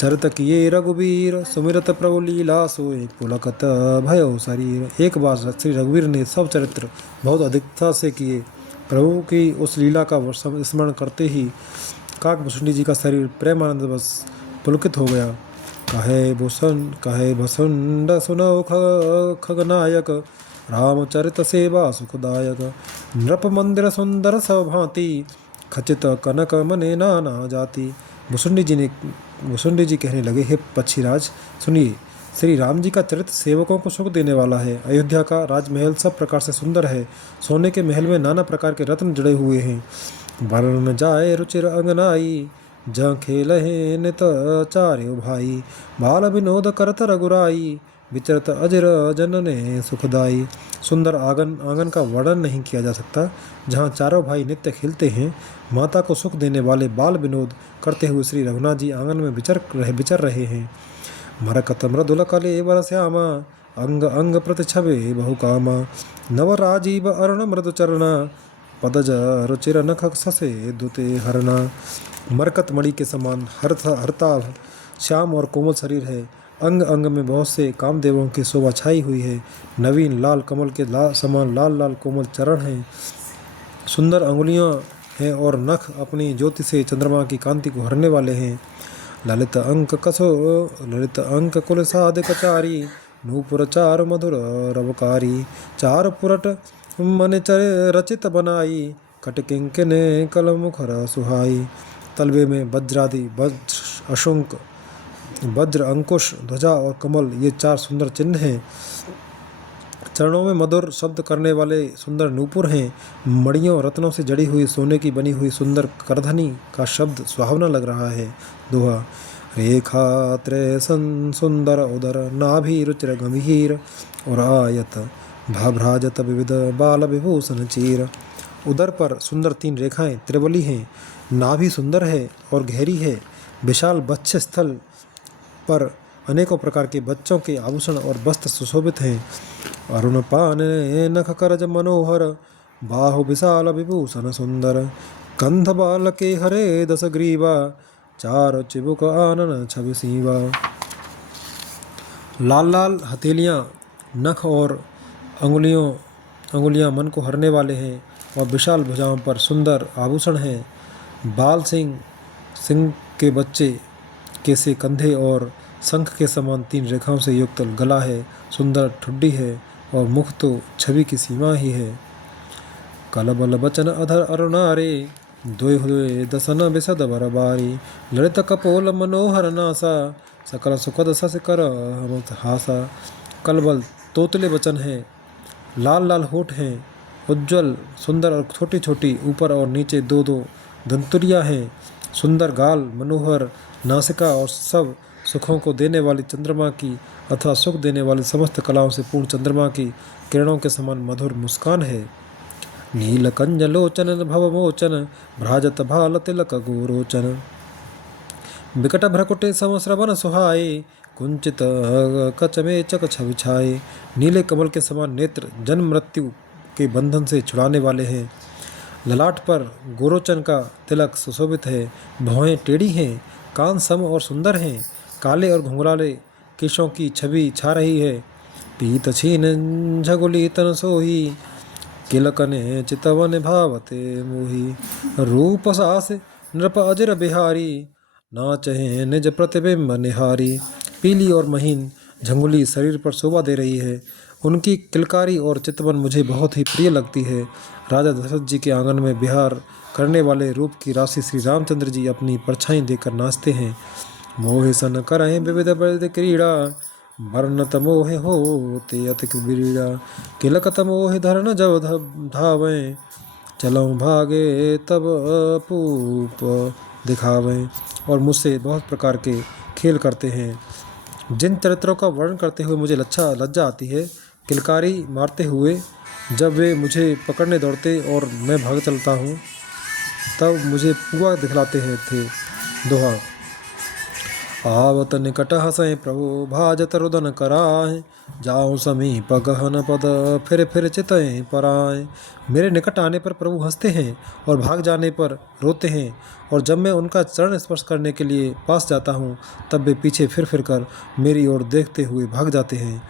चरित किए रघुवीर, सुमिरत प्रभु लीला सोए पुलकत भयो शरीर। एक बार श्री रघुवीर ने सब चरित्र बहुत अधिकता से किए। प्रभु की उस लीला का स्मरण करते ही काकभूषणी जी का शरीर प्रेमानंद बस पुलकित हो गया। कहे भसुंड सुनो खगनायक, रामचरित सेवा सुखदायक। नृप मंदिर सुंदर सब भांति, खचित कनक मने नाना जाति। भुसुंडी जी कहने लगे, हे पक्षीराज सुनिए, श्री राम जी का चरित्र सेवकों को सुख देने वाला है। अयोध्या का राजमहल सब प्रकार से सुंदर है। सोने के महल में नाना प्रकार के रत्न जड़े हुए हैं। वर्ण जाए रुचिर अंगनाई, जहाँ खेल है नित चार्यो भाई। बाल विनोद करत रघुराई, विचरत अजर जनने सुखदाई। सुंदर आंगन का वर्णन नहीं किया जा सकता, जहाँ चारों भाई नित्य खेलते हैं। माता को सुख देने वाले बाल विनोद करते हुए श्री रघुनाथ जी आंगन में विचर रहे हैं। मरकत मृदुल कले वर श्यामा, अंग अंग प्रतिछवे बहुकामा। नव राजीव अरुण मृदु चरणा, पदज रुचिर नख ससे दुते हरना। मरकत मणि के समान हरता श्याम और कोमल शरीर है। अंग अंग में बहुत से कामदेवों की शोभा छाई हुई है। नवीन लाल कमल के समान लाल लाल कोमल चरण हैं। सुंदर अंगुलियां हैं और नख अपनी ज्योति से चंद्रमा की कांति को हरने वाले हैं। ललित अंक कुल साधिक चारी, नूपुर चार मधुर रवकारी। चार पुरट मन रचित बनाई, कटकिंकिने कल मुखर सुहाई। तलवे में वज्रादि वज्र अशुंक वज्र अंकुश ध्वजा और कमल, ये चार सुंदर चिन्ह हैं। चरणों में मधुर शब्द करने वाले सुंदर नूपुर हैं। मणियों रत्नों से जड़ी हुई सोने की बनी हुई सुंदर करधनी का शब्द सुहावना लग रहा है। दोहा। रेखा त्रय सुंदर उदर, नाभि रुचिर गंभीर। और आयत भाभ्राजत विविध बाल विभूषण चीर। उदर पर सुंदर 3 रेखाएं त्रिवली हैं। नाभि सुंदर है और गहरी है। विशाल वक्ष स्थल पर अनेकों प्रकार के बच्चों के आभूषण और वस्त्र सुशोभित हैं। अरुण पान नख करज मनोहर, बाहु विशाल विभूषण सुंदर। कंध बाल के हरे 10 ग्रीवा, चार चिबुक आनन छवि सीवा। लाल लाल हथेलियाँ, नख और अंगुलियाँ मन को हरने वाले हैं और विशाल भुजाओं पर सुंदर आभूषण हैं। बाल सिंह के बच्चे के से कंधे और शंख के समान 3 रेखाओं से युक्त गला है। सुंदर ठुड्डी है और मुख तो छवि की सीमा ही है। कलबल बचन अधर अरुणारे, दोय हुए दसन विशद बरबारी। ललित कपोल मनोहर नासा, सकल सुखद सस कर हासा। कलबल तोतले वचन हैं, लाल लाल होठ हैं, उज्ज्वल सुंदर और छोटी छोटी ऊपर और नीचे 2-2 दंतुरियाँ हैं। सुंदर गाल, मनोहर नासिका और सब सुखों को देने वाली चंद्रमा की अथवा सुख देने वाली समस्त कलाओं से पूर्ण चंद्रमा की किरणों के समान मधुर मुस्कान है। नील कंज लोचन भवमोचन, भ्राजत भाल तिलक गोरोचन। विकट भ्रकुटे समश्रवण सुहाए, कुंचित कच में चक छवि छाए। नीले कमल के समान नेत्र जन्म मृत्यु के बंधन से छुड़ाने वाले हैं। ललाट पर गोरोचन का तिलक सुशोभित है। भौहें टेढ़ी हैं, कान सम और सुंदर हैं। काले और घुंघराले केशों की छवि छा रही है। पीत छीन झगुली तन सोही, किलकने चितवन भावते मोही। रूप सास नृप अजर बिहारी, नाचहे निज प्रतिबिंब निहारी। पीली और महीन झंगुली शरीर पर शोभा दे रही है। उनकी किलकारी और चितवन मुझे बहुत ही प्रिय लगती है। राजा दशरथ जी के आंगन में विहार करने वाले रूप की राशि श्री रामचंद्र जी अपनी परछाई देकर नाचते हैं। मोहे सन करहि विविध विविध क्रीड़ा, वर्णत मोहे होते अति बिरीड़ा। किलकत मोहे धरन जब धावें, चलऊँ भागे तब अपूप दिखावें। और मुझसे बहुत प्रकार के खेल करते हैं। जिन चरित्रों का वर्णन करते हुए मुझे लज्जा आती है, किलकारी मारते हुए जब वे मुझे पकड़ने दौड़ते और मैं भाग चलता हूँ, तब मुझे पुआ दिखलाते हैं थे। दोहा। आवत निकट हसैं प्रभु भाजत रुदन कराए, जाऊं समीप गहन पद फिर चितएं पराए। मेरे निकट आने पर प्रभु हंसते हैं और भाग जाने पर रोते हैं, और जब मैं उनका चरण स्पर्श करने के लिए पास जाता हूँ, तब वे पीछे फिर कर मेरी ओर देखते हुए भाग जाते हैं।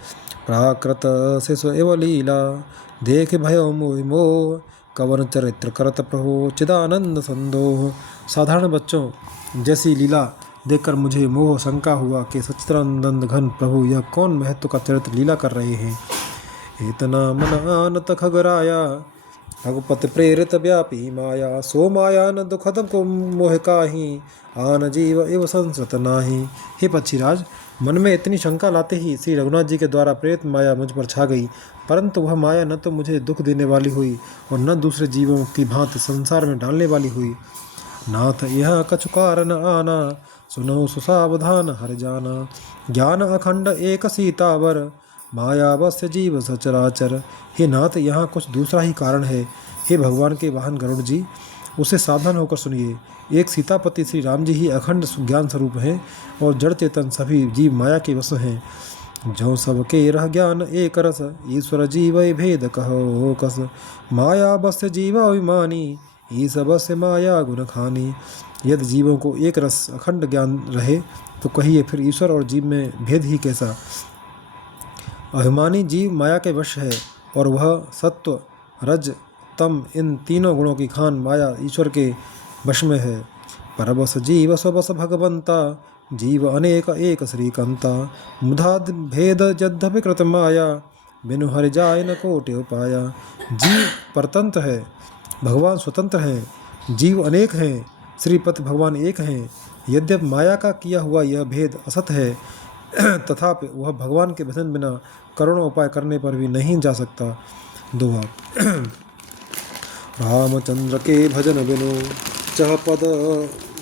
प्राकृत शिशु एव लीला देख भयो मोहि मोह, कवन चरित्र करत प्रभु चिदानंद संदोह। साधारण बच्चों जैसी लीला देखकर मुझे मोह शंका हुआ कि सच्चिदानंद घन प्रभु यह कौन महत्व का चरित्र लीला कर रहे हैं। इतना मन आनत खगराया, भगपत प्रेरित व्यापी माया, सो माया न दुखद को मोह काहि, आन जीव एव संसत नाही। हे पक्षीराज, मन में इतनी शंका लाते ही श्री रघुनाथ जी के द्वारा प्रेरित माया मुझ पर छा गई, परंतु वह माया न तो मुझे दुख देने वाली हुई और न दूसरे जीवों की भांति संसार में डालने वाली हुई। नाथ यह कछु कारण आना, सुनो सुसावधान हर जाना, ज्ञान अखंड एक सीतावर, माया बस्य जीव सचराचर। हे नाथ, यहाँ कुछ दूसरा ही कारण है। हे भगवान के वाहन गरुड़ जी, उसे सावधान होकर सुनिए। एक सीतापति श्री राम जी ही अखंड ज्ञान स्वरूप हैं और जड़ चेतन सभी जीव माया के वश हैं। जो सबके रह ज्ञान एक रस, ईश्वर जीव भेद कहो कस, माया बस्य जीव अभिमानी, ईश बस्य माया गुण खानी। यदि जीवों को एक रस अखंड ज्ञान रहे तो कहिए फिर ईश्वर और जीव में भेद ही कैसा। अभिमानी जीव माया के वश है और वह सत्व रज तम इन तीनों गुणों की खान माया ईश्वर के वश में है। परबस जीव स्वबस भगवंता, जीव अनेक एक श्रीकंता, मुधा भेद यद्यपि कृत माया, बिनु हरि जाय न कोटि उपाया। जीव परतंत्र है, भगवान स्वतंत्र हैं, जीव अनेक हैं, श्रीपति भगवान एक हैं। यद्यपि माया का किया हुआ यह भेद असत है, तथापि वह भगवान के भजन बिना करोड़ों उपाय करने पर भी नहीं जा सकता। दोहा। रामचंद्र के भजन बिनु चह पद,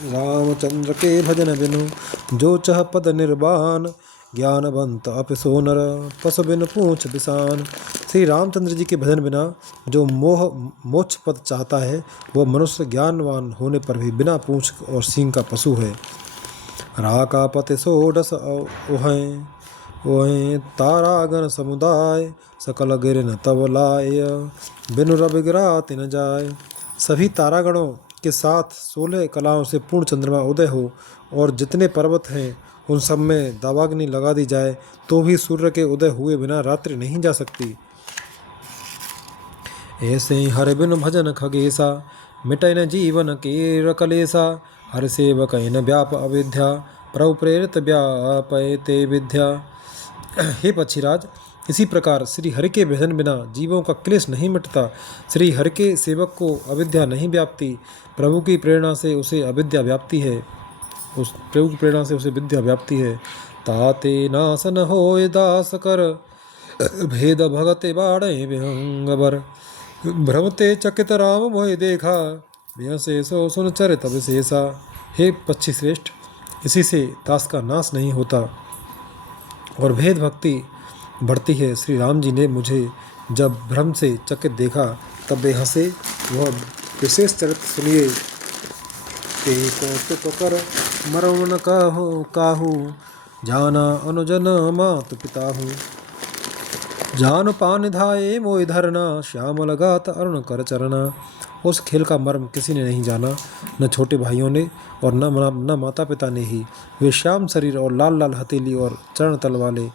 रामचंद्र के भजन बिनु जो चह पद निर्वाण, ज्ञानवंत अपि सो नर पस बिन पूछ बिसान। श्री रामचंद्र जी के भजन बिना जो मोक्ष पद चाहता है, वह मनुष्य ज्ञानवान होने पर भी बिना पूछ और सींग का पशु है। राका पति सोडस ओहें, ओहें तारागण समुदाय, सकल गिरन तब लाय, बिनु रवि गिरात न जाय। सभी तारागणों के साथ 16 कलाओं से पूर्ण चंद्रमा उदय हो और जितने पर्वत हैं उन सब में दावाग्नि लगा दी जाए तो भी सूर्य के उदय हुए बिना रात्रि नहीं जा सकती। ऐसे ही हर बिन भजन खगेसा, मिटन जीवन के कलेसा, हर सेवक न व्याप अविद्या, प्रभु प्रेरित व्यापयते विद्या। हे पक्षीराज, इसी प्रकार श्री हरि के भजन बिना जीवों का क्लेश नहीं मिटता। श्री हरि के सेवक को अविद्या नहीं व्यापती, प्रभु की प्रेरणा से उसे अविद्या व्याप्ति है, उस प्रभु की प्रेरणा से उसे विद्या व्याप्ति है। ताते नासन होय दास कर, भेद भगते बाड़े विहंगबर, भ्रमते चकित राम मोहि देखा, से सो सुन चरित विशेषा। हे पक्षी श्रेष्ठ, इसी से दास का नाश नहीं होता और भेद भक्ति बढ़ती है। श्री राम जी ने मुझे जब भ्रम से चकित देखा तब वे हंसे। वह विशेष चरित्र सुनिए। ते कौतुक कर मरौ न काहू, जाना अनुजन मात पिताहू, जान पान धाये मोहि धरना, श्याम लगात अरुण कर चरना। उस खेल का मर्म किसी ने नहीं जाना, न छोटे भाइयों ने और न माता पिता ने ही। वे श्याम शरीर और लाल लाल हथेली और चरण तल वाले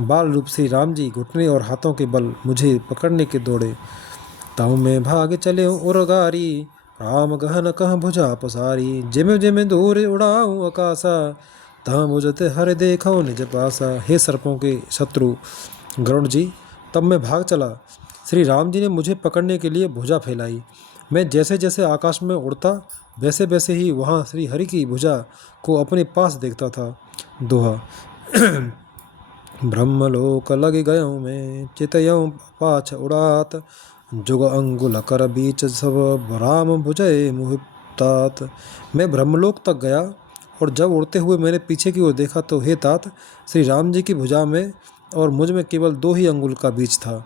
बाल रूप श्री राम जी घुटने और हाथों के बल मुझे पकड़ने के दौड़े। ताऊ में भाग चले उरगारी, राम गहन कह भुजा पसारी, जिम जिम दूर उड़ाऊं आकाशा, तहाँ मुझते हर देखो निज पासा। हे सर्पों के शत्रु गरुड़ जी, तब मैं भाग चला। श्री राम जी ने मुझे पकड़ने के लिए भुजा फैलाई। मैं जैसे जैसे आकाश में उड़ता वैसे वैसे ही वहाँ श्री हरि की भुजा को अपने पास देखता था। दोहा। ब्रह्मलोक लग गयों में, चितयों पाछ उड़ात, जुग अंगुल कर बीच सब राम भुजय मुहितात। मैं ब्रह्मलोक तक गया और जब उड़ते हुए मैंने पीछे की ओर देखा तो हे तात, श्री राम जी की भुजा में और मुझ में केवल 2 ही अंगुल का बीच था।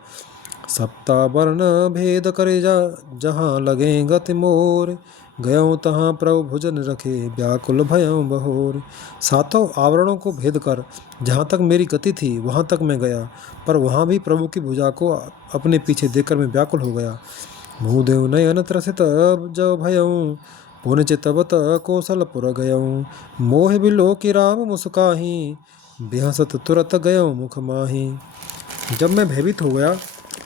सप्ता वर्ण भेद करे जहाँ लगे गति मोर, गयों तहाँ प्रभु भुजन रखे व्याकुल भयों बहोर। 7 आवरणों को भेद कर जहाँ तक मेरी गति थी वहाँ तक मैं गया, पर वहाँ भी प्रभु की भुजा को अपने पीछे देखकर मैं व्याकुल हो गया। मुँह देव नयन त्रसित जब भयऊँ, पुन चितवत कौशलपुर गयऊँ। मोह बिलो की राम मुस्काही, बेहसत तुरत गयऊँ मुख माही। जब मैं भयभीत हो गया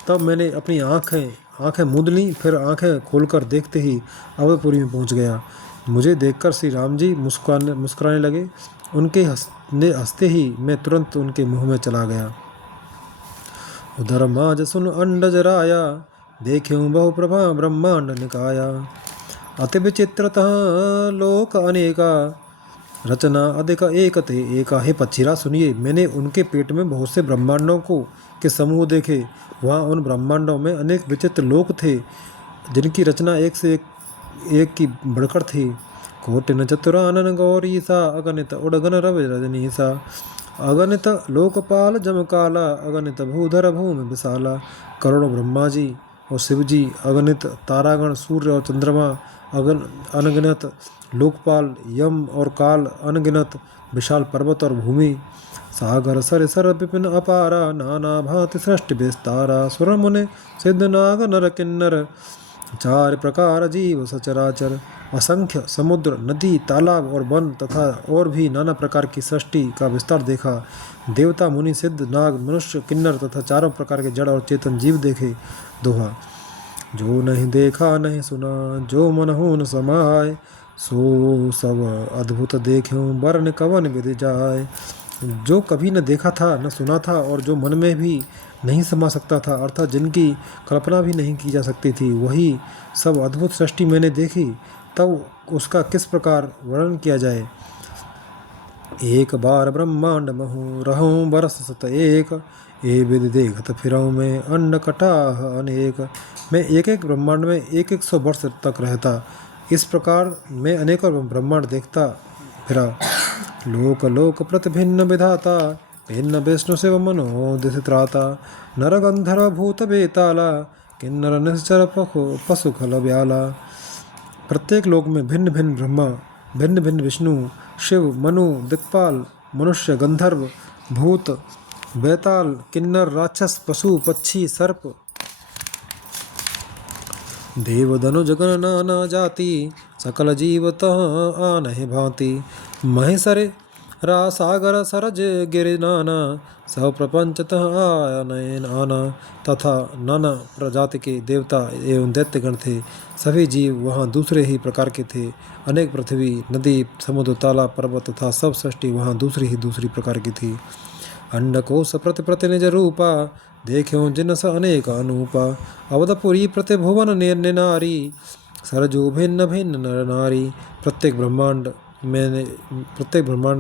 तब मैंने अपनी आंखें मूंद लीं, फिर आंखें खोलकर देखते ही अवधपुरी में पहुंच गया। मुझे देखकर श्री राम जी मुस्कुराने लगे। उनके हंसते ही मैं तुरंत उनके मुंह में चला गया। उधर माज सुन अंडज राया, देख्यूं बहु प्रभा ब्रह्मांड निकाया। अति विचित्रतः लोक अनेका, रचना अधिक एक थे एका। हे पक्षीराज सुनिए, मैंने उनके पेट में बहुत से ब्रह्मांडों के समूह देखे। वहाँ उन ब्रह्मांडों में अनेक विचित्र लोक थे जिनकी रचना एक से एक की बढ़कर थी। कोटिन चतुरानन गौरी सा, अगणित उड़गन रवि रजनी सा। अगणित लोकपाल जमकाला, अगणित भूधर भूमि विशाला। करोड़ों ब्रह्मा जी और शिव जी, अगणित तारागण, सूर्य और चंद्रमा, अनगिनत लोकपाल, यम और काल, अनगिनत विशाल पर्वत और भूमि, सागर सर सर विपिन अपारा। नाना भांति सृष्टि विस्तारा, सुर मुनि सिद्ध नाग नर किन्नर। 4 प्रकार जीव सचराचर, असंख्य समुद्र, नदी, तालाब और वन तथा और भी नाना प्रकार की सृष्टि का विस्तार देखा। देवता, मुनि, सिद्ध, नाग, मनुष्य, किन्नर तथा 4 प्रकार के जड़ और चेतन जीव देखे। दोहा। जो नहीं देखा नहीं सुना, जो मनहु न समाय, सो सब अद्भुत देख्यूं वर्ण कवन विधि जाय। जो कभी न देखा था न सुना था और जो मन में भी नहीं समा सकता था, अर्थात जिनकी कल्पना भी नहीं की जा सकती थी, वही सब अद्भुत सृष्टि मैंने देखी। तब उसका किस प्रकार वर्णन किया जाए। एक बार ब्रह्मांड महूँ रहूँ बरस सत एक, ए विधि देखत फिरऊँ में अन्न कटाह अनेक। मैं एक एक ब्रह्मांड में 100 वर्ष तक रहता। इस प्रकार मैं अनेकों ब्रह्मांड देखता फिरा। लोक लोक प्रतिभिन्न विधाता, भिन्न विष्णु शिव मनो दिशत्राता। नर गंधर्व भूत बेताला, किन्नर निश्चर पशु खल ब्याला। प्रत्येक लोक में भिन्न भिन्न ब्रह्मा, भिन्न भिन्न विष्णु, शिव, मनु, दिक्पाल, मनुष्य, गंधर्व, भूत, बेताल, किन्नर, राक्षस, पशु, पक्षी, सर्प, देव धनुज गण नाना जाति। सकल जीवत आनहि भांति। महेशरे रा सागर सरज गिर नाना, सब प्रपंचतः आनयन आना। तथा नाना प्रजाति के देवता एवं दैत्यगण थे। सभी जीव वहाँ दूसरे ही प्रकार के थे। अनेक पृथ्वी, नदी, समुद्र, तालाब, पर्वत तथा सब सृष्टि वहाँ दूसरी प्रकार की थी। अंडकोश प्रति प्रति निज रूपा, देख्यों जिनस अनेक अनूपा। अवधपुरी प्रति भुवन निनारी, सरजो भिन्न भिन्न नर नारी। प्रत्येक ब्रह्मांड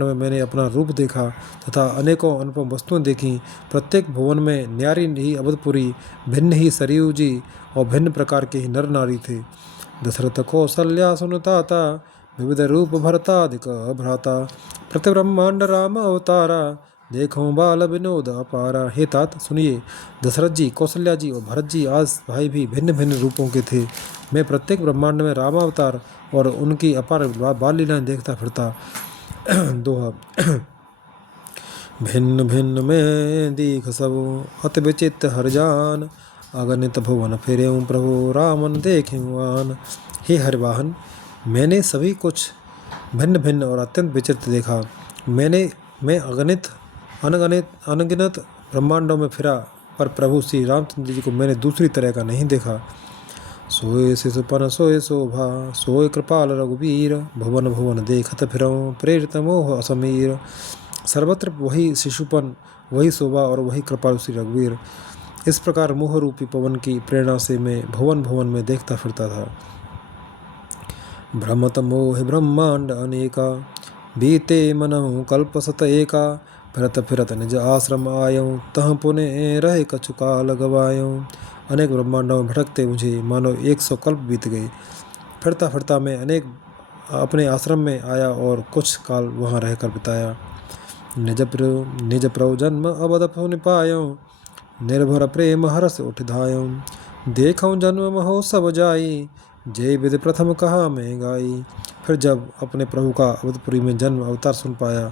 में मैंने अपना रूप देखा तथा अनेकों अनुपम वस्तुएं देखीं। प्रत्येक भुवन में न्यारी ही अवधपुरी, भिन्न ही सरयू जी और भिन्न प्रकार के ही नर नारी थे। दशरथ कौशल्या सुनताता, विविध रूप भरतादिक भ्राता। प्रति ब्रह्मांड राम अवतारा, देखो बाल विनोद अपारा। हे तात सुनिए, दशरथ जी, कौशल्या जी और भरत जी आज भाई भी भिन्न भिन्न रूपों के थे। मैं प्रत्येक ब्रह्मांड में रामावतार और उनकी अपार बाल लीलाएं देखता फिरता। दोहा। भिन्न भिन्न में दीख सब, अति विचित्र हरजान। अगणित भुवन फिरेऊं प्रभु, रामन देखें। हे हरिवाहन, मैंने सभी कुछ भिन्न भिन्न और अत्यंत विचित्र देखा। मैं अनगिनत ब्रह्मांडों में फिरा, पर प्रभु श्री रामचंद्र जी को मैंने दूसरी तरह का नहीं देखा। सोए शिशुपन सोए शोभा, सोए कृपाल रघुवीर। भुवन भुवन देखत फिरऊं, प्रेरित मोह असमीर। सर्वत्र वही शिशुपन, वही शोभा और वही कृपाल श्री रघुवीर। इस प्रकार मोह रूपी पवन की प्रेरणा से मैं भुवन भुवन में देखता फिरता था। भ्रमत मोह ब्रह्मांड अनेका, बीते मनहु कल्प सत एका। फिरत फिरत निज आश्रम आयऊं, तह पुने रहे कछु काल गवायऊं। अनेक ब्रह्मांडों में भटकते मुझे मानो 100 कल्प बीत गए। फिरता फिरता मैं अपने आश्रम में आया और कुछ काल वहाँ रहकर बिताया। निज प्रभु जन्म अवध पुनि पायो, निर्भर प्रेम हरस उठ धायो। देखऊँ जन्म महोत्सव जाई, जय विधि प्रथम कहा मैं गाई। फिर जब अपने प्रभु का अवधपुरी में जन्म अवतार सुन पाया,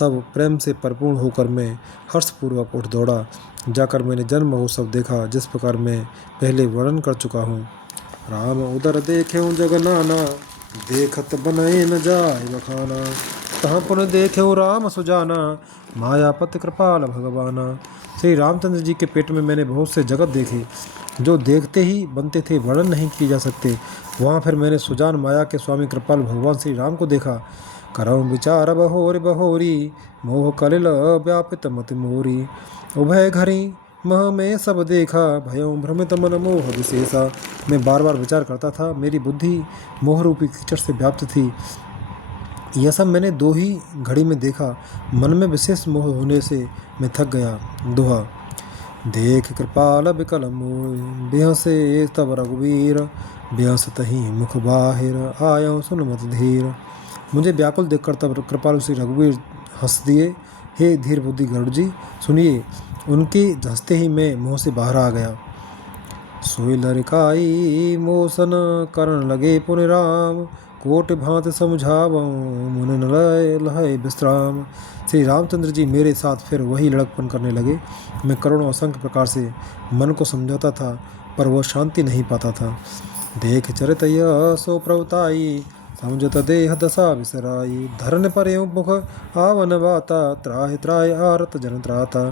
तब प्रेम से परिपूर्ण होकर मैं हर्षपूर्वक उठ दौड़ा। जाकर मैंने जन्म महोत्सव देखा, जिस प्रकार मैं पहले वर्णन कर चुका हूँ। राम उदर देखे जग नाना, देखत बनाए न जाय बखाना। तहाँ पुनः देखे राम सुजाना, मायापति कृपाल भगवाना। श्री रामचंद्र जी के पेट में मैंने बहुत से जगत देखे, जो देखते ही बनते थे, वर्णन नहीं किए जा सकते। वहाँ फिर मैंने सुजान माया के स्वामी कृपाल भगवान श्री राम को देखा। करऊँ विचार बहोरी बहोरी, मोह कलिल व्यापित मति मोरी। उभय घरी मह में सब देखा, भयों भ्रमित मन मोह विशेषा। मैं बार बार विचार करता था, मेरी बुद्धि मोह रूपी कीचड़ से व्याप्त थी। यह सब मैंने 2 ही घड़ी में देखा। मन में विशेष मोह होने से मैं थक गया। दोहा। देख कृपाल विकल मोह, बेहसे तब रघुवीर। बेहस तही मुख बाहिर, आयो सुन मत धीर। मुझे व्याकुल देखकर तब कृपाल श्री रघुवीर हंस दिए। हे धीर बुद्धि गरुड़ जी, सुनिए। उनके हंसते ही मैं मोह से बाहर आ गया। सोई लरिकाई मोसन करण लगे पुनि राम, कोट भांत समझावऊँ मुनि न लहै विश्राम। श्री रामचंद्र जी मेरे साथ फिर वही लड़कपन करने लगे। मैं करोड़ों असंख्य प्रकार से मन को समझाता था, पर वह शांति नहीं पाता था। देख चरित यह सो प्रभुताई, समझत देह दशा विसराई। धरन पर मुख आवन बाता, त्राहि त्राहि आरत जन त्राता।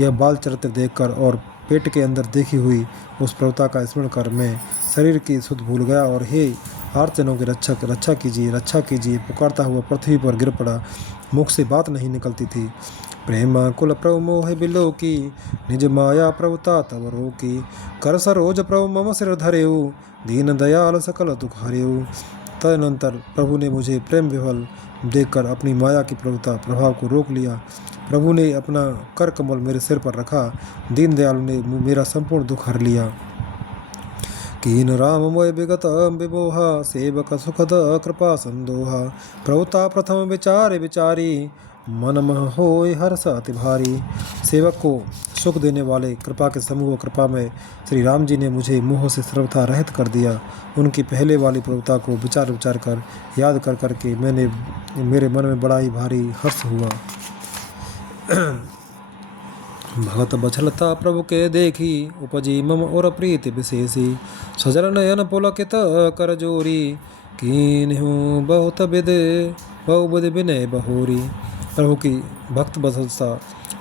यह बाल चरित्र देखकर और पेट के अंदर देखी हुई उस प्रभुता का स्मरण कर मैं शरीर की सुध भूल गया और हे आर्तजनों के रक्षक, रक्षा कीजिए पुकारता हुआ पृथ्वी पर गिर पड़ा। मुख से बात नहीं निकलती थी। प्रेमा कुल प्रभु मोह बिलो की, निज माया प्रभुता तव रोकी। कर सरोज प्रभु मम सिर धरेऊ, दीन दयाल सकल दुख हरेऊ। तदनंतर प्रभु ने मुझे प्रेम विह्वल देखकर अपनी माया की प्रभुता प्रभाव को रोक लिया। प्रभु ने अपना कर कमल मेरे सिर पर रखा। दीन दयालु ने मेरा संपूर्ण दुख हर लिया। कीन राम मोय विगत विमोहा, सेवक सुखद कृपा संदोहा। प्रभुता प्रथम विचारे विचारी, मन मह होय हर्ष अति भारी। सेवक को सुख देने वाले कृपा के समूह कृपा में श्री राम जी ने मुझे मोह से सर्वथा रहित कर दिया। उनकी पहले वाली प्रभुता को विचार कर याद कर करके मेरे मन में बड़ा ही भारी हर्ष हुआ। भगत बछलता प्रभु के देखी, उपजी मम और प्रीति विशेषी। सजल नयन पुलकित कर जोरी, कीन्हु बहुत बहुविध विनय बहोरी। प्रभु की भक्त बछलता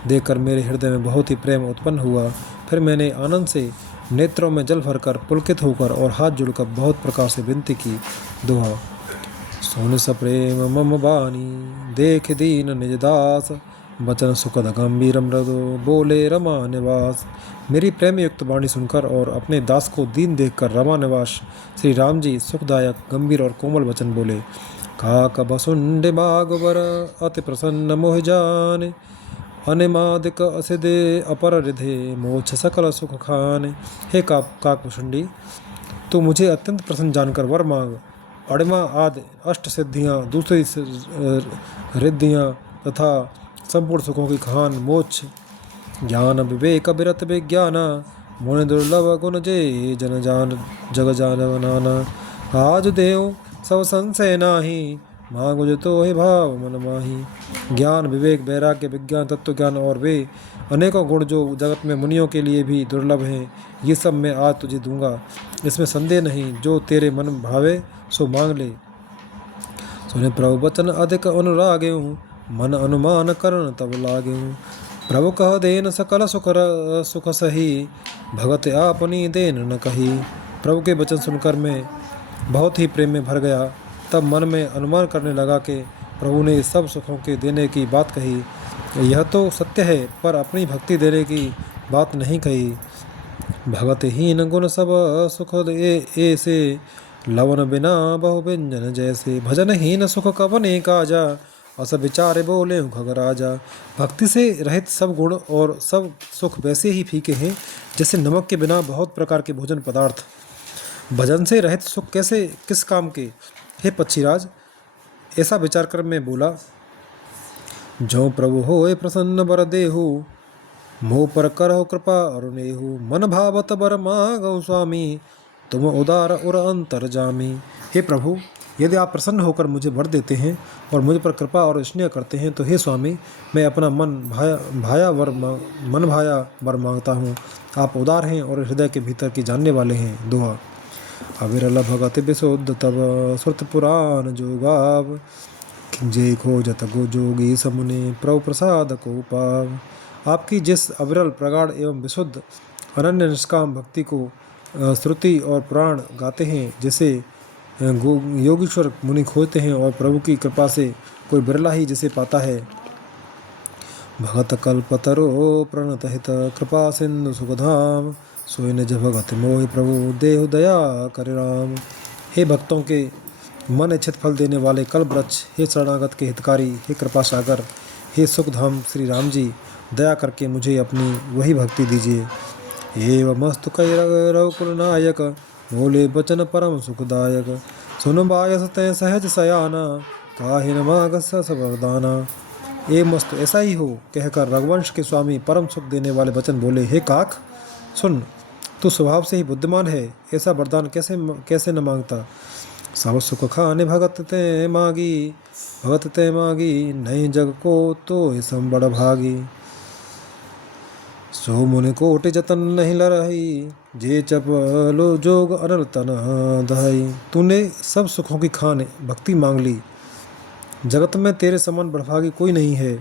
देखकर मेरे हृदय में बहुत ही प्रेम उत्पन्न हुआ। फिर मैंने आनंद से नेत्रों में जल भरकर पुलकित होकर और हाथ जोड़कर बहुत प्रकार से विनती की। दोहा। सोन सप्रेम मम बानी, देख दीन निज दास। वचन सुखद गंभीर मृदु, बोले रमा निवास। मेरी प्रेम युक्त वाणी सुनकर और अपने दास को दीन देखकर रमा निवास श्री राम जी सुखदायक गंभीर और कोमल वचन बोले। काक बसुंड बागवर, अति प्रसन्न मोह जान। अनिमादिक असिदे अपर रिधे, मोक्ष सकल सुख खान। हे काकभुषुंडी, तू मुझे अत्यंत प्रसन्न जानकर वर मांग। अणिमा आदि अष्ट सिद्धियाँ, दूसरी रिद्धियाँ तथा संपूर्ण सुखों की खान, मोक्ष, ज्ञान विवेक विरत विज्ञान। मुनि दुर्लभ गुण जे जन जान जग जानवनाना। आज देव सब संशय नाही, मांगो जो तो हे भाव मन माही। ज्ञान विवेक वैराग्य विज्ञान तत्व ज्ञान और वे अनेकों गुण जो जगत में मुनियों के लिए भी दुर्लभ हैं, ये सब मैं आज तुझे दूंगा, इसमें संदेह नहीं। जो तेरे मन भावे सो मांग ले। सुने प्रभु वचन अधिक अनुराग्यू, मन अनुमान करण तब लाग्यू। प्रभु कह देन सकल सुख सही, भगत आपनी देन न कही। प्रभु के वचन सुनकर मैं बहुत ही प्रेम में भर गया। तब मन में अनुमान करने लगा कि प्रभु ने सब सुखों के देने की बात कही। यह तो सत्य है, पर अपनी भक्ति देने की बात नहीं कही। भगत हीन गुण सब सुख ऐसे, लवन बिना बहु व्यंजन जैसे। भजन हीन सुख कवने काजा, अस विचारे बोले खगराजा। भक्ति से रहित सब गुण और सब सुख वैसे ही फीके हैं जैसे नमक के बिना बहुत प्रकार के भोजन पदार्थ। भजन से रहित सुख कैसे किस काम के। हे पक्षीराज, ऐसा विचार कर मैं बोला, जो प्रभु होए प्रसन्न बर देहु, मोह पर करहो कृपा अरुणेहु। मन भावत बर मागौ स्वामी, तुम उदार उर अंतर जामी। हे प्रभु, यदि आप प्रसन्न होकर मुझे वर देते हैं और मुझ पर कृपा और स्नेह करते हैं तो हे स्वामी, मैं अपना मन भाया वर मांगता हूँ। आप उदार हैं और हृदय के भीतर की जानने वाले हैं। दोहा। अविरल भगत विशुद्ध तब, श्रुत पुराण जो गाव। जे खोजत गो जोगी समुने, प्रभु प्रसाद को पाव। आपकी जिस अविरल प्रगाढ़ एवं विशुद्ध अनन्य निष्काम भक्ति को श्रुति और पुराण गाते हैं, जैसे योगीश्वर मुनि खोजते हैं और प्रभु की कृपा से कोई बिरला ही जिसे पाता है। भगत कल्पतरो प्रणत हित, कृपा सिंधु सुखधाम। सोई निज भगत मोहि, प्रभु देहु दया करे राम। हे भक्तों के मन इच्छित फल देने वाले कल्प वृक्ष, हे शरणागत के हितकारी, हे कृपा सागर, हे सुखधाम श्री राम जी, दया करके मुझे अपनी वही भक्ति दीजिए। एवमस्तु कई रघुकुल नायक, बोले वचन परम सुखदायक। सुन बायस तय सहज सयाना, काहि न मागस सबरदाना। एवमस्तु ऐसा ही हो कहकर रघुवंश के स्वामी परम सुख देने वाले वचन बोले, हे काक सुन, तू स्वभाव से ही बुद्धिमान है, ऐसा वरदान कैसे न मांगता। सब सुख खाने भगत ते मागी, भगत ते मागी, नहीं जग को तो सम बड़ भागी। सो मुनि कोटि जतन नहीं लरही, जे चपलो जोग अनल तन दहई। तूने सब सुखों की खान भक्ति मांग ली, जगत में तेरे समान बड़भागी कोई नहीं है।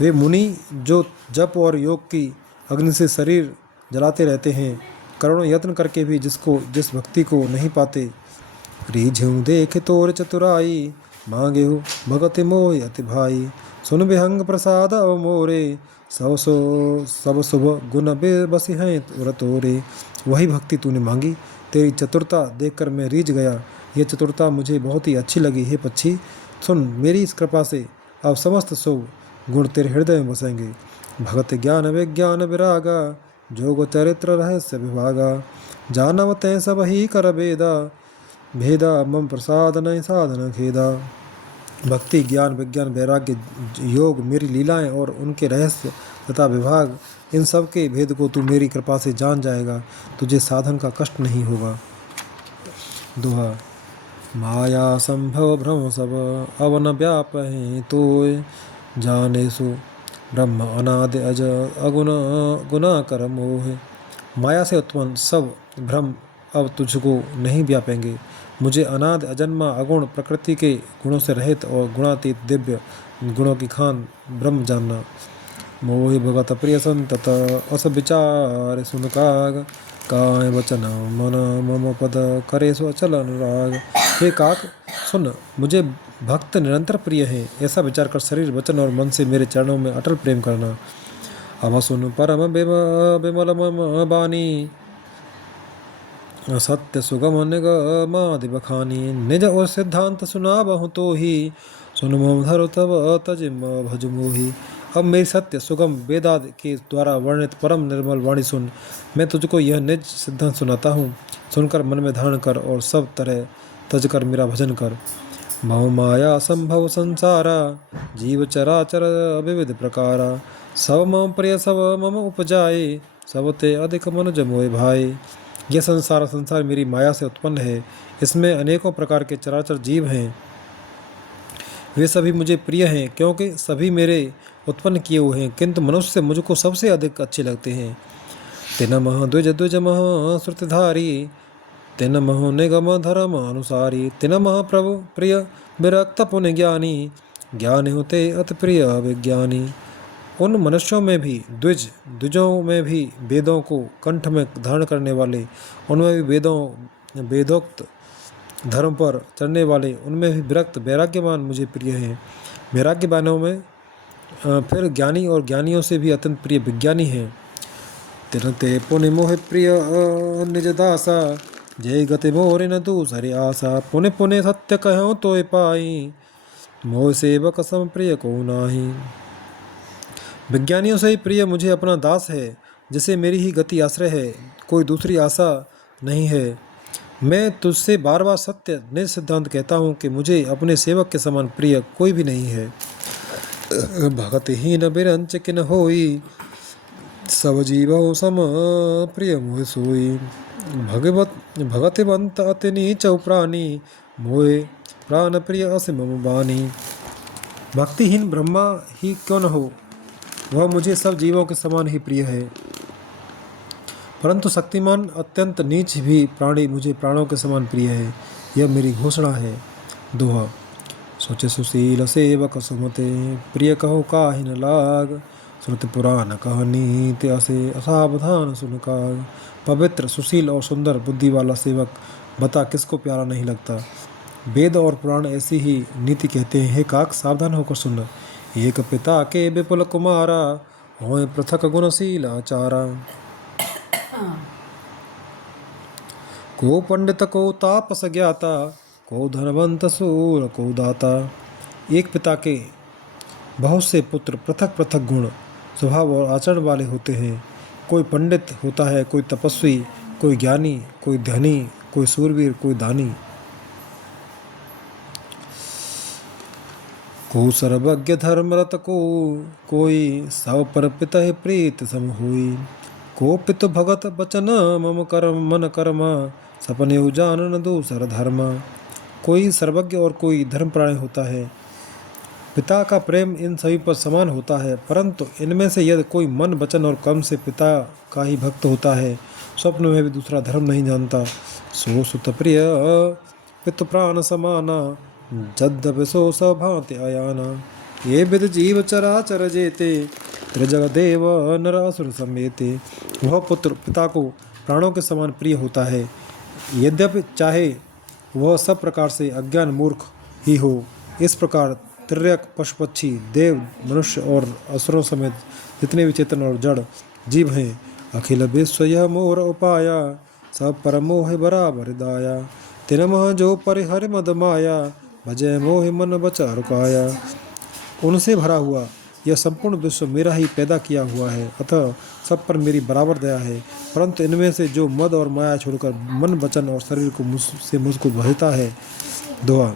वे मुनि जो जप और योग की अग्नि से शरीर जलाते रहते हैं, करोड़ों यत्न करके भी जिस भक्ति को नहीं पाते। रीझऊ देख तोर चतुराई, मांगे हो भगत मोह अति भाई। सुन विहंग प्रसाद अव मोरे, सब शुभ गुण बसी हैं उर तोरे। वही भक्ति तूने मांगी, तेरी चतुरता देखकर मैं रीझ गया। यह चतुरता मुझे बहुत ही अच्छी लगी। हे पक्षी सुन, मेरी इस कृपा से अब समस्त शुभ गुण तेरे हृदय में बसेंगे। भगत ज्ञान विज्ञान विरागा, जोग चरित्र रहस्य विभागा। जानव तय सब ही कर भेदा, मम प्रसाद नहीं साधन खेदा। भक्ति ज्ञान विज्ञान वैराग्य योग मेरी लीलाएं और उनके रहस्य तथा विभाग, इन सब के भेद को तू मेरी कृपा से जान जाएगा। तुझे साधन का कष्ट नहीं होगा। दोहा। माया संभव भ्रम सब, अवन व्यापहि तोय। जाने सो ब्रह्म अनादि अज, अगुण गुना कर मोह। माया से उत्पन्न सब भ्रम अब तुझको नहीं व्यापेंगे। मुझे अनादि अजन्मा अगुण प्रकृति के गुणों से रहित और गुणातीत दिव्य गुणों की खान ब्रह्म जानना। मोहि भगत प्रिय संतत, अस विचार सुन काग। काय वचन मन मम पद, करे सो अचल अनुराग। हे काक सुन, मुझे भक्त निरंतर प्रिय है, ऐसा विचार कर शरीर वचन और मन से मेरे चरणों में अटल प्रेम करना। अब सुन परम बिमल मम बानी, सत्य सुगम निगमादि बखानी। निज और सिद्धांत सुनाबहु तो ही, सुन मम धरो तब तजिम भज मोही। अब मेरी सत्य सुगम वेदादि के द्वारा वर्णित परम निर्मल वाणी सुन। मैं तुझको यह निज सिद्धांत सुनाता हूँ, सुनकर मन में धारण कर और सब तरह तज कर मेरा भजन कर। मम माया संभव संसारा, जीव चराचर विविध प्रकारा। सब मम प्रिय सब मम उपजाए, सब ते अधिक मनुज मोय भाई। यह संसार मेरी माया से उत्पन्न है, इसमें अनेकों प्रकार के चराचर जीव हैं। वे सभी मुझे प्रिय हैं क्योंकि सभी मेरे उत्पन्न किए हुए हैं, किंतु मनुष्य मुझको सबसे अधिक अच्छे लगते हैं। तिन मह द्विज द्विज मह श्रुतिधारी, तिन मह निगम धर्म अनुसारी। तिन मह प्रभु प्रिय विरक्त पुण्य ज्ञानी, ज्ञान होते अति प्रिय विज्ञानी। उन मनुष्यों में भी द्विजों में भी वेदों को कंठ में धारण करने वाले, उनमें भी वेदोक्त धर्म पर चलने वाले, उनमें भी विरक्त वैराग्यवान मुझे प्रिय हैं। वैराग्यवानों में फिर ज्ञानी और ज्ञानियों से भी अत्यंत प्रिय विज्ञानी हैं। तिरते पुण्य मोह प्रिय निज दासा, जय गति मोर न दूसरे आशा। पुण्य पुण्य सत्य कहो तो पाई, मोह सेवक सम प्रिय को नाही। विज्ञानियों से ही प्रिय मुझे अपना दास है, जिसे मेरी ही गति आश्रय है, कोई दूसरी आशा नहीं है। मैं तुझसे बार बार सत्य निज सिद्धांत कहता हूँ कि मुझे अपने सेवक के समान प्रिय कोई भी नहीं है। भगत ही न बिरंच किन होई, सब जीव सम प्रिय मोह सोई। भगतवंत अति नीच प्राणी, मोहे प्राण प्रिय असिम बानी। भक्तिहीन ब्रह्मा ही क्यों न हो, वह मुझे सब जीवों के समान ही प्रिय है, परंतु शक्तिमान अत्यंत नीच भी प्राणी मुझे प्राणों के समान प्रिय है। यह मेरी घोषणा है। दोहा। सोचे सुशील सेवक सुमते, प्रिय कहो काहि न लाग। श्रुति पुराण कहानी ते असे असावधान सुन काग। पवित्र, सुशील और सुंदर बुद्धि वाला सेवक बता किसको प्यारा नहीं लगता। वेद और पुराण ऐसी ही नीति कहते हैं। हे काक, सावधान होकर सुन। एक पिता के विपुल कुमारा, होए पृथक गुणशील आचारा। को पंडित को तापस ज्ञाता, को धनवंत सूर को दाता। एक पिता के बहुत से पुत्र पृथक पृथक गुण, स्वभाव और आचरण वाले होते हैं। कोई पंडित होता है, कोई तपस्वी, कोई ज्ञानी, कोई धनी, कोई सूरवीर, कोई दानी। को सर्वज्ञ धर्मरत को, कोई सब पर पिता प्रीत सम होई। को पितु भगत बचन मम कर्म मन कर्म, सपने जानन दूसर धर्म। कोई सर्वज्ञ और कोई धर्मपरायण होता है। पिता का प्रेम इन सभी पर समान होता है, परंतु इनमें से यदि कोई मन वचन और कर्म से पिता का ही भक्त होता है, स्वप्न में भी दूसरा धर्म नहीं जानता, सो सुत प्रिय पितु प्राण समाना, जद्यपि सो सभांति अयाना। ये विद जीव चराचर जेते, त्रिजग देव नर असुर समेते। वह पुत्र पिता को प्राणों के समान प्रिय होता है, यद्यपि चाहे वह सब प्रकार से अज्ञान मूर्ख ही हो। इस प्रकार तिर्यक, पशु पक्षी, देव, मनुष्य और असुरों समेत जितने भी चेतन और जड़ जीव हैं, अखिल विश्व यह मोर उपाया, सब पर मोह बराबर दाया। तिनमह जो परिहर मद माया, भजय मोह मन बचा रुकाया। उनसे भरा हुआ यह संपूर्ण विश्व मेरा ही पैदा किया हुआ है, अतः सब पर मेरी बराबर दया है। परंतु इनमें से जो मद और माया छोड़कर मन वचन और शरीर को मुझको भजता है। दुआ।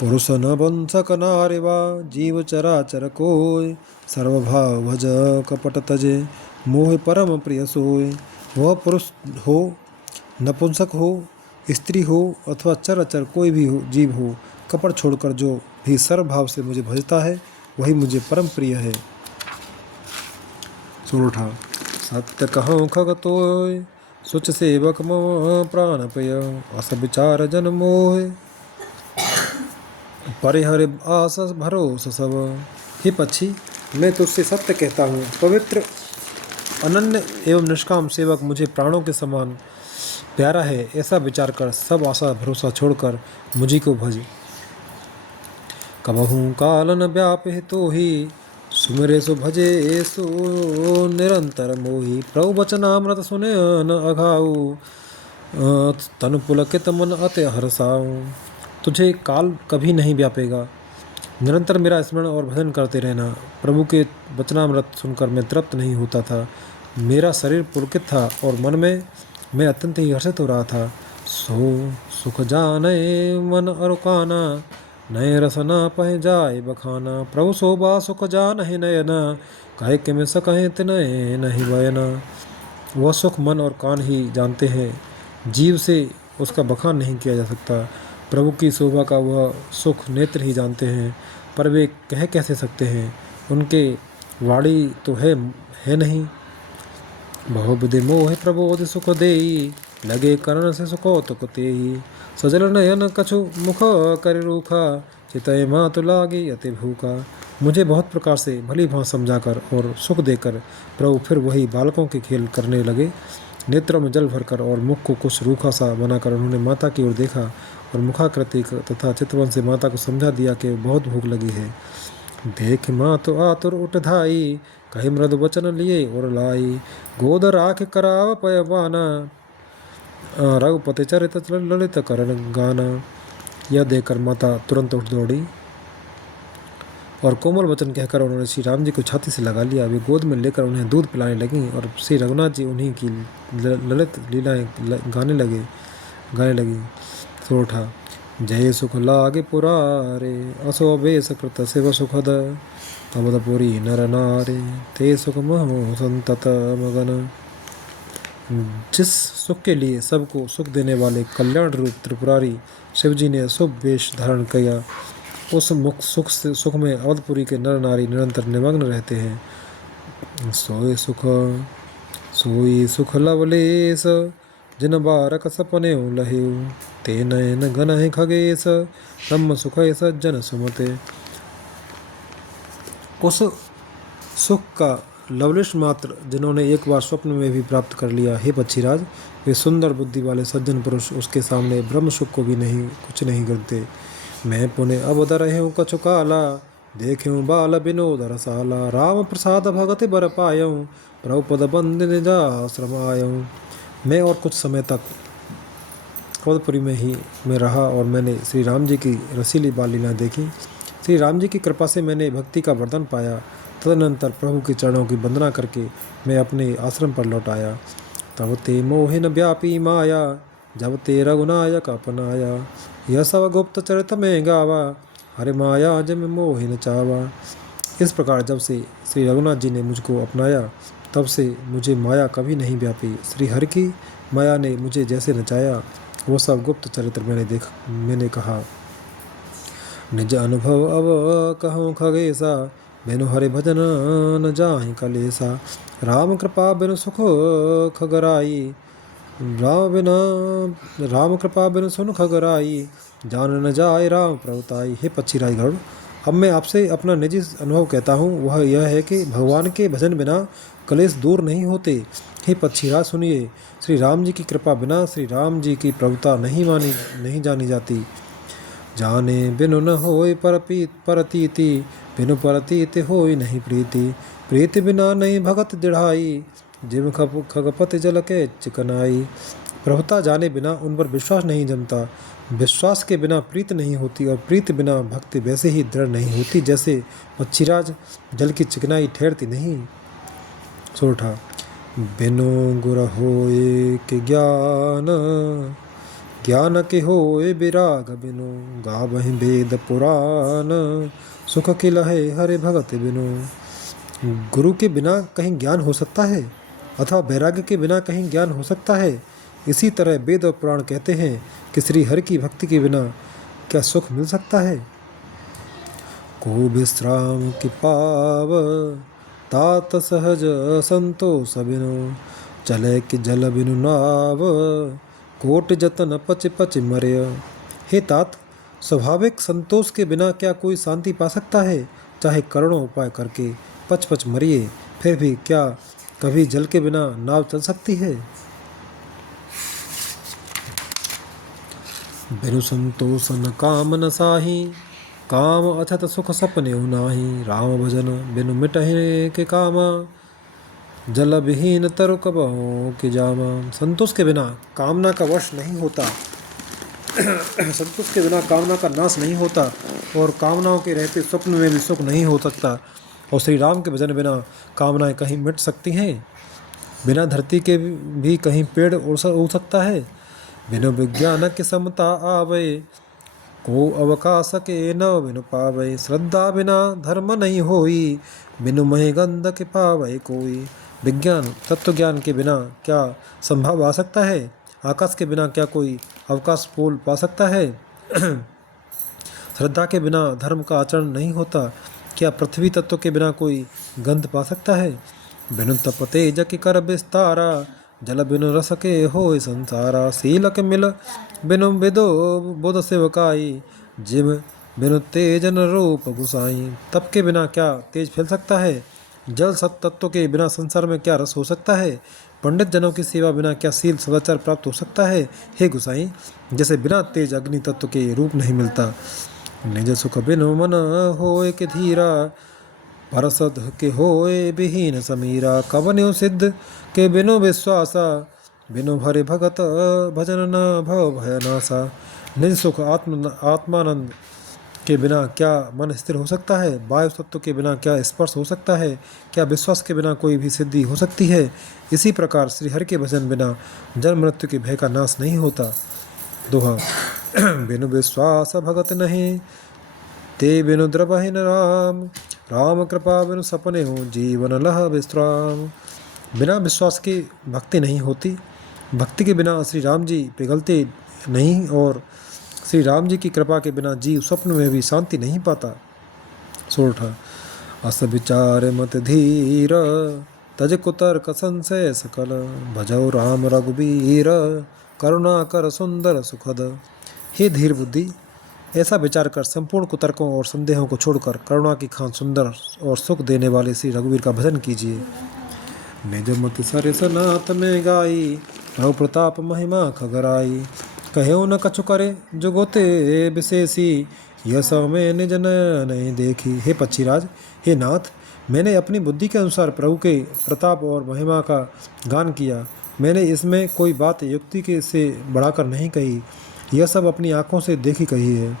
पुरुष न बंसक नारिवा, जीव चराचर कोय, सर्वभाव भज कपट तजे, मोह परम प्रिय सोय। वह पुरुष हो, नपुंसक हो, स्त्री हो अथवा चराचर कोई भी हो, जीव हो, कपट छोड़कर जो भी सर्वभाव से मुझे भजता है, वही मुझे परम प्रिय है। सोरठा। सत्य कहूँ खग तोय, सुच सेवक मम प्राण प्रिय, अस विचार जन मोह, परिहर आस भरोस सब। हे पक्षी, मैं तुझसे सत्य कहता हूँ, पवित्र, अनन्य एवं निष्काम सेवक मुझे प्राणों के समान प्यारा है। ऐसा विचार कर सब आशा भरोसा छोड़कर मुझी को भज। कबहूँ कालन व्यापे तो ही, सुमिरे सो भजे सो निरंतर मोही। प्रभु वचनामृत सुने न अघाऊ, तनु पुलकित मन अति हर्षाऊ। तुझे काल कभी नहीं व्यापेगा, निरंतर मेरा स्मरण और भजन करते रहना। प्रभु के वचनामृत सुनकर मैं तृप्त नहीं होता था, मेरा शरीर पुलकित था और मन में मैं अत्यंत ही हर्षित हो रहा था। सो सुख जाने मन अरुकाना, नए रसना पह जाए बखाना। प्रभु शोभा सुख जान है नयना, कहे कि मैं सकहें तिनय नहीं बयना। वह सुख मन और कान ही जानते हैं, जीव से उसका बखान नहीं किया जा सकता। प्रभु की शोभा का वह सुख नेत्र ही जानते हैं, पर वे कह कैसे सकते हैं, उनके वाणी तो है नहीं। बहुविधि मोह प्रबोध सुख देई, लगे कर्ण से सुकौतुक तेई। सजल नयन कछु मुख कर रूखा, चितय मातु लागे अति भूखा। मुझे बहुत प्रकार से भली भांत समझाकर और सुख देकर प्रभु फिर वही बालकों के खेल करने लगे। नेत्रों में जल भरकर और मुख को कुछ रूखा सा बनाकर उन्होंने माता की ओर देखा और मुखाकृति तथा चितवन से माता को समझा दिया कि बहुत भूख लगी है। देख माँ तो आतुर उठ धाई, कही मृदु वचन लिए और लाई। गोद राख कराव पयवाना, रघुपति चरित ललित करण गाना। यह देखकर माता तुरंत उठ दौड़ी और कोमल वचन कहकर उन्होंने श्री राम जी को छाती से लगा लिया। वे गोद में लेकर उन्हें दूध पिलाने लगीं और श्री रघुनाथ जी उन्हीं की ललित लीलाएं गाने लगी। सो उठा जय सुख लागे पुरारे असो बेस कृत शिव सुखद अवधपुरी नर नारे ते सुख मोह संतत मगन। जिस सुख के लिए सबको सुख देने वाले कल्याण रूप त्रिपुरारी शिवजी ने शुभ वेश धारण किया, उस मुख सुख में अवधपुरी के नर नारी निरंतर निमग्न रहते हैं। सोई सुख लवलेस जिन बारक सपने लहे ते नयन घन है खगेश ब्रह्म सुख सज्जन सुमते। उस सुख का लवलेश मात्र जिन्होंने एक बार स्वप्न में भी प्राप्त कर लिया, हे पक्षीराज, वे सुंदर बुद्धि वाले सज्जन पुरुष उसके सामने ब्रह्म सुख को भी कुछ नहीं गिनते। मैं पुण्य अवध रहे कछु काला देख्यूं बाल विनोद रसाला राम प्रसाद भगत बर पायऊँ प्रभुपद बंद निज आश्रम आयऊँ। मैं और कुछ समय तक अवधपुरी में रहा और मैंने श्री राम जी की रसीली बाल लीला देखी। श्री राम जी की कृपा से मैंने भक्ति का वरदान पाया। तदनंतर प्रभु के चरणों की वंदना करके मैं अपने आश्रम पर लौट आया। तब ते मोहिन व्यापी माया जब ते रघुनायक अपनाया यह सब गुप्त चरित में गावा हरे माया जब मोहिन चावा। इस प्रकार जब से श्री रघुनाथ जी ने मुझको अपनाया तब से मुझे माया कभी नहीं व्यापी। श्री हरि की माया ने मुझे जैसे नचाया वो सब गुप्त चरित्र मैंने कहा। निज अनुभव अब कहूँ खगेसा बिनु हरि भजन न जाहि कलेसा राम कृपा बिनु सुख खगराई राम कृपा बिनु सुन खगराई जान न जाए राम प्रभुताई। हे पक्षीराज गरुड़, अब मैं आपसे अपना निजी अनुभव कहता हूँ, वह यह है कि भगवान के भजन बिना कलेश दूर नहीं होते। हे पक्षीराज सुनिए, श्री राम जी की कृपा बिना श्री राम जी की प्रभुता नहीं जानी जाती। जाने बिनु न होय परतीति बिनु परतीति होय नहीं प्रीति प्रीति बिना नहीं भगत दृढ़ाई जिम खगपति जल के चिकनाई। प्रभुता जाने बिना उन पर विश्वास नहीं जमता, विश्वास के बिना प्रीत नहीं होती और प्रीत बिना भक्ति वैसे ही दृढ़ नहीं होती जैसे पक्षीराज जल की चिकनाई ठहरती नहीं। सोठा बिनु गुर होए के ज्ञान के होए विराग बिनु गावहि वेद पुराण सुख के लहे हरे भगत बिनु। गुरु के बिना कहीं ज्ञान हो सकता है अथवा वैराग्य के बिना कहीं ज्ञान हो सकता है। इसी तरह वेद और पुराण कहते हैं कि श्री हरि की भक्ति के बिना क्या सुख मिल सकता है। को विश्राम की पाव तात सहज संतोष बिनु चले कि जल बिनु नाव कोट जतन पच पच मर्य। हे तात, स्वाभाविक संतोष के बिना क्या कोई शांति पा सकता है। चाहे करोड़ों उपाय करके पच पच मरिए फिर भी क्या कभी जल के बिना नाव चल सकती है। बिनु संतोष न काम न साही काम अछत सुख सपने नाही राम भजन बिनु मिटहि के कामा जल विहीन तरु कबहु के जामा। संतोष के बिना कामना का वश नहीं होता संतोष के बिना कामना का नाश नहीं होता और कामनाओं के रहते स्वप्न में भी सुख नहीं हो सकता। और श्री राम के भजन बिना कामनाएं कहीं मिट सकती हैं। बिना धरती के भी कहीं पेड़ उड़ सकता है। बिनु विज्ञान के समता आवे को अवकाश के न बिनु पावे। श्रद्धा बिना धर्म नहीं होई बिनु मही गंध के पावे कोई। विज्ञान तत्व ज्ञान के बिना क्या संभव आ सकता है। आकाश के बिना क्या कोई अवकाश पोल पा सकता है। श्रद्धा के बिना धर्म का आचरण नहीं होता। क्या पृथ्वी तत्व के बिना कोई गंध पा सकता है। बिनु तप तेज के कर विस्तारा जल बिनु रस के होय संसारा। शील के मिल बिनु विदो बुध सेवकाई जिम बिनु तेज न रूप गुसाई। तप के बिना क्या तेज फैल सकता है। जल सत तत्व के बिना संसार में क्या रस हो सकता है। पंडित जनों की सेवा बिना क्या शील सदाचार प्राप्त हो सकता है। हे गुसाई, जैसे बिना तेज अग्नि तत्व के रूप नहीं मिलता। निज सुख बिनु मन होए के धीरा परसद के होए विहीन समीरा। कवन्यु सिद्ध के बिनु विश्वासा बिनु भरे भगत भजन न भव भय नासा। निज सुख आत्मानंद के बिना क्या मन स्थिर हो सकता है? वायु तत्व के बिना क्या स्पर्श हो सकता है? क्या विश्वास के बिना कोई भी सिद्धि हो सकती है? इसी प्रकार श्री हरि के भजन बिना जन्म मृत्यु के भय का नाश नहीं होता। दोहा बिनु विश्वास भगत नहीं, ते बिनु द्रवहि न राम। राम कृपा बिनु सपने हो, जीवन लह विश्राम। बिना विश्वास के भक्ति नहीं होती, भक्ति के बिना श्री राम जी पिघलते नहीं, और श्री राम जी की कृपा के बिना जीव स्वप्न में भी शांति नहीं पाता। सोरठा अस विचार मत धीर, तज कुतर्क संशय सकल। भजौ राम रघुबीर, करुणा कर सुंदर सुखद। हे धीर बुद्धि, ऐसा विचार कर संपूर्ण कुतर्कों और संदेहों को छोड़कर करुणा की खान सुंदर और सुख देने वाले श्री रघुवीर का भजन कीजिए। निज मति सरिस नाथ में गाई, प्रभु प्रताप महिमा खगराई। कहो न कछु करे जुगोते विशेषी, यह में निज नहीं देखी। हे पक्षीराज, हे नाथ, मैंने अपनी बुद्धि के अनुसार प्रभु के प्रताप और महिमा का गान किया। मैंने इसमें कोई बात युक्ति के से बढ़ाकर नहीं कही, यह सब अपनी आंखों से देखी कही है।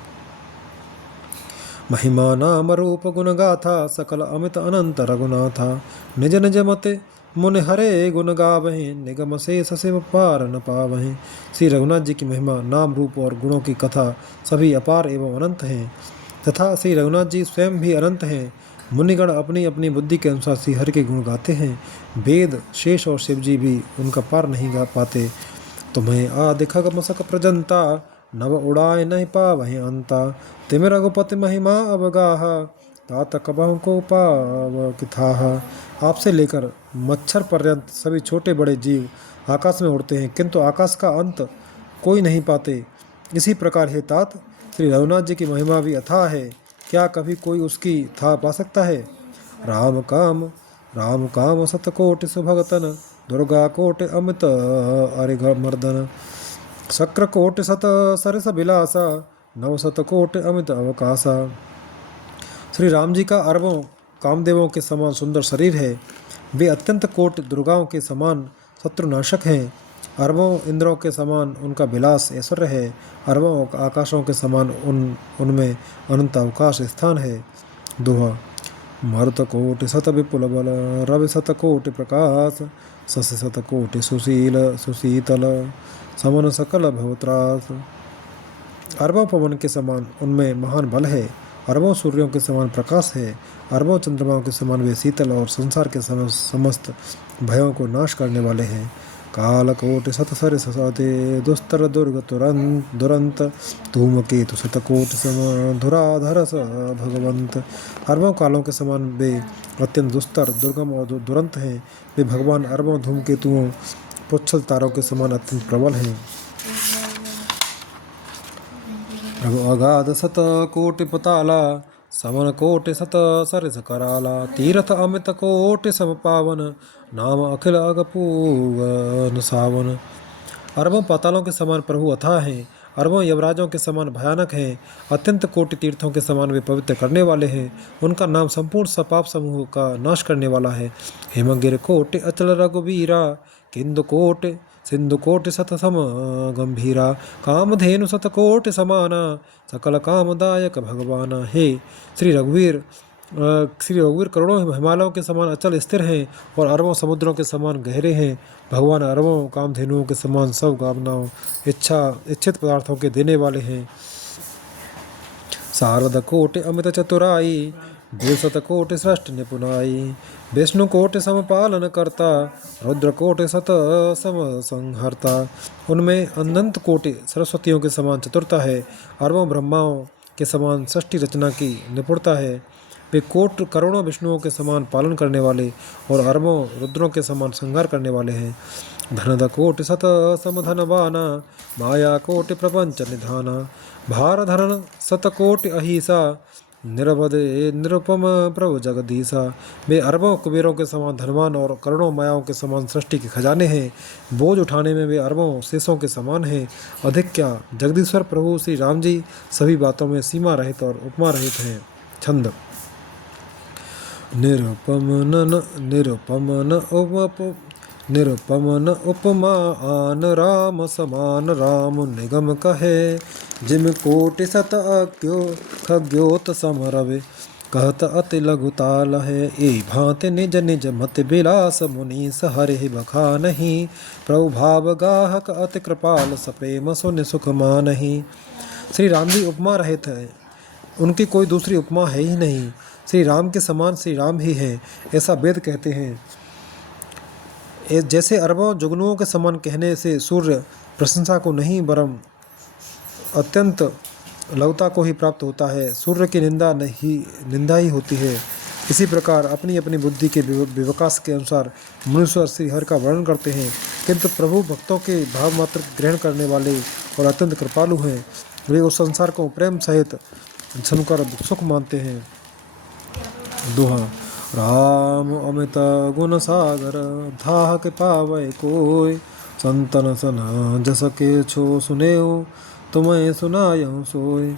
महिमा नाम रूप गुण गाथा, सकल अमित अनंत रघुनाथा। निज निज मते मुनि हरे गुण गावहीं, निगम शेष शिव पार न पावहीं। श्री रघुनाथ जी की महिमा, नाम रूप और गुणों की कथा सभी अपार एवं अनंत हैं, तथा श्री रघुनाथ जी स्वयं भी अनंत हैं। मुनिगण अपनी अपनी बुद्धि के अनुसार श्री हरि के गुण गाते हैं। वेद शेष और शिव जी भी उनका पार नहीं गा पाते। तुम्हें आदि खग मसक प्रजंता, नव उड़ाए नहीं पावहि अंता। तिम रघुपति महिमा अवगाहा, तात कबहु को पाव किथाहा। आपसे लेकर मच्छर पर्यंत सभी छोटे बड़े जीव आकाश में उड़ते हैं, किंतु आकाश का अंत कोई नहीं पाते। इसी प्रकार हे तात, श्री रघुनाथ जी की महिमा भी अथाह है, क्या कभी कोई उसकी था पा सकता है? राम काम सतकोटि सुभगतन, दुर्गा कोटि अमित अरिघ मर्दन। शक्र कोटि सत सरस विलासा, नव शत कोटि अमित अवकाशा। श्री राम जी का अरबों कामदेवों के समान सुंदर शरीर है। वे अत्यंत कोटि दुर्गाओं के समान शत्रुनाशक हैं। अरबों इंद्रों के समान उनका विलास ऐश्वर्य है। अरबों आकाशों के समान उनमें अनंत अवकाश स्थान है। दोहा मरुत कोटि सत विपुल बल, रवि शत कोटि प्रकाश। शशि शत कोटि सुशीतल, समन सकल भवत्रास। अरबों पवन के समान उनमें महान बल है। अरबों सूर्यों के समान प्रकाश है। अरबों चंद्रमाओं के समान वे शीतल और संसार के समस्त भयों को नाश करने वाले हैं। काल कोटि सत सरिस सते, दुस्तर दुर्ग दुरंत। धूमकेतु शत कोटि सम, धुराधर स भगवंत। अरबों कालों के समान वे अत्यंत दुस्तर, दुर्गम और दुरंत हैं। वे भगवान अरबों धूमकेतुओं पुच्छल तारों के समान अत्यंत प्रबल हैं। प्रभु अगाध सत कोटि पताला, समन कोटि सत सरिस कराला। तीर्थ अमित कोटि सम पावन, नाम अखिल अगपूवन सावन। अरबों पातालों के समान प्रभु अथाह हैं। अरबों यमराजों के समान भयानक हैं। अत्यंत कोटि तीर्थों के समान वे पवित्र करने वाले हैं। उनका नाम संपूर्ण सपाप समूह का नाश करने वाला है। हिमगिर कोटि अचल रघुवीरा, किंदु कोटि सिंधु कोटि सत सम गंभीरा। कामधेनु सत कोटि समाना, सकल कामदायक भगवाना। हे श्री रघुवीर करोड़ों हिमालयों के समान अचल स्थिर हैं और अरबों समुद्रों के समान गहरे हैं। भगवान अरबों कामधेनुओं के समान सब कामनाओं इच्छित पदार्थों के देने वाले हैं। शारद कोटि अमित चतुराई, द्विशत कोटि सृष्टि निपुनाई। विष्णु कोटि समपालन करता, रुद्र कोटि सत सम संहरता। उनमें अनंत कोटि सरस्वतियों के समान चतुरता है। अरबों ब्रह्माओं के समान सृष्टि रचना की निपुणता है। वे करोड़ों विष्णुओं के समान पालन करने वाले और अरबों रुद्रों के समान संहार करने वाले हैं। धनद कोटि सत समधनवाना, माया कोटि प्रपंच निधाना। भार धरन सत कोटि अहिसा, निरवध निरुपम प्रभु जगदीसा। वे अरबों कुबेरों के समान धनवान और करोड़ों मायाओं के समान सृष्टि के खजाने हैं। बोझ उठाने में वे अरबों शेषों के समान हैं। अधिक क्या, जगदीश्वर प्रभु श्री राम जी सभी बातों में सीमा रहित और उपमा रहित हैं। छंद निरुपम न उपमा आन, राम समान राम निगम कहे। जिम कोटि सत अज्ञो खज्ञोत समरवे, कहत अति लघु ताल है, ए भांति निज निज मति विलास, मुनीस हरि बखानहि, प्रभु भाव गाहक अति कृपाल, सप्रेम सुनि सुख मानहि। श्री राम जी उपमा रहित है, उनकी कोई दूसरी उपमा है ही नहीं। श्री राम के समान श्री राम ही है, ऐसा वेद कहते हैं। जैसे अरबों जुगनुओं के समान कहने से सूर्य प्रशंसा को नहीं वरम अत्यंत लवता को ही प्राप्त होता है, सूर्य की निंदा ही होती है। इसी प्रकार अपनी अपनी बुद्धि के विकास के अनुसार मनुष्य श्री हरि का वर्णन करते हैं, किंतु प्रभु भक्तों के भाव मात्र ग्रहण करने वाले और अत्यंत कृपालु हैं। वे उस संसार को प्रेम सहित सुनकर सुख मानते हैं। दोहा। राम अमित गुण सागर, धाह के पावै कोय, संतन सन जस के छो सुनेओ, तुम्हें सुनायऊं सोय।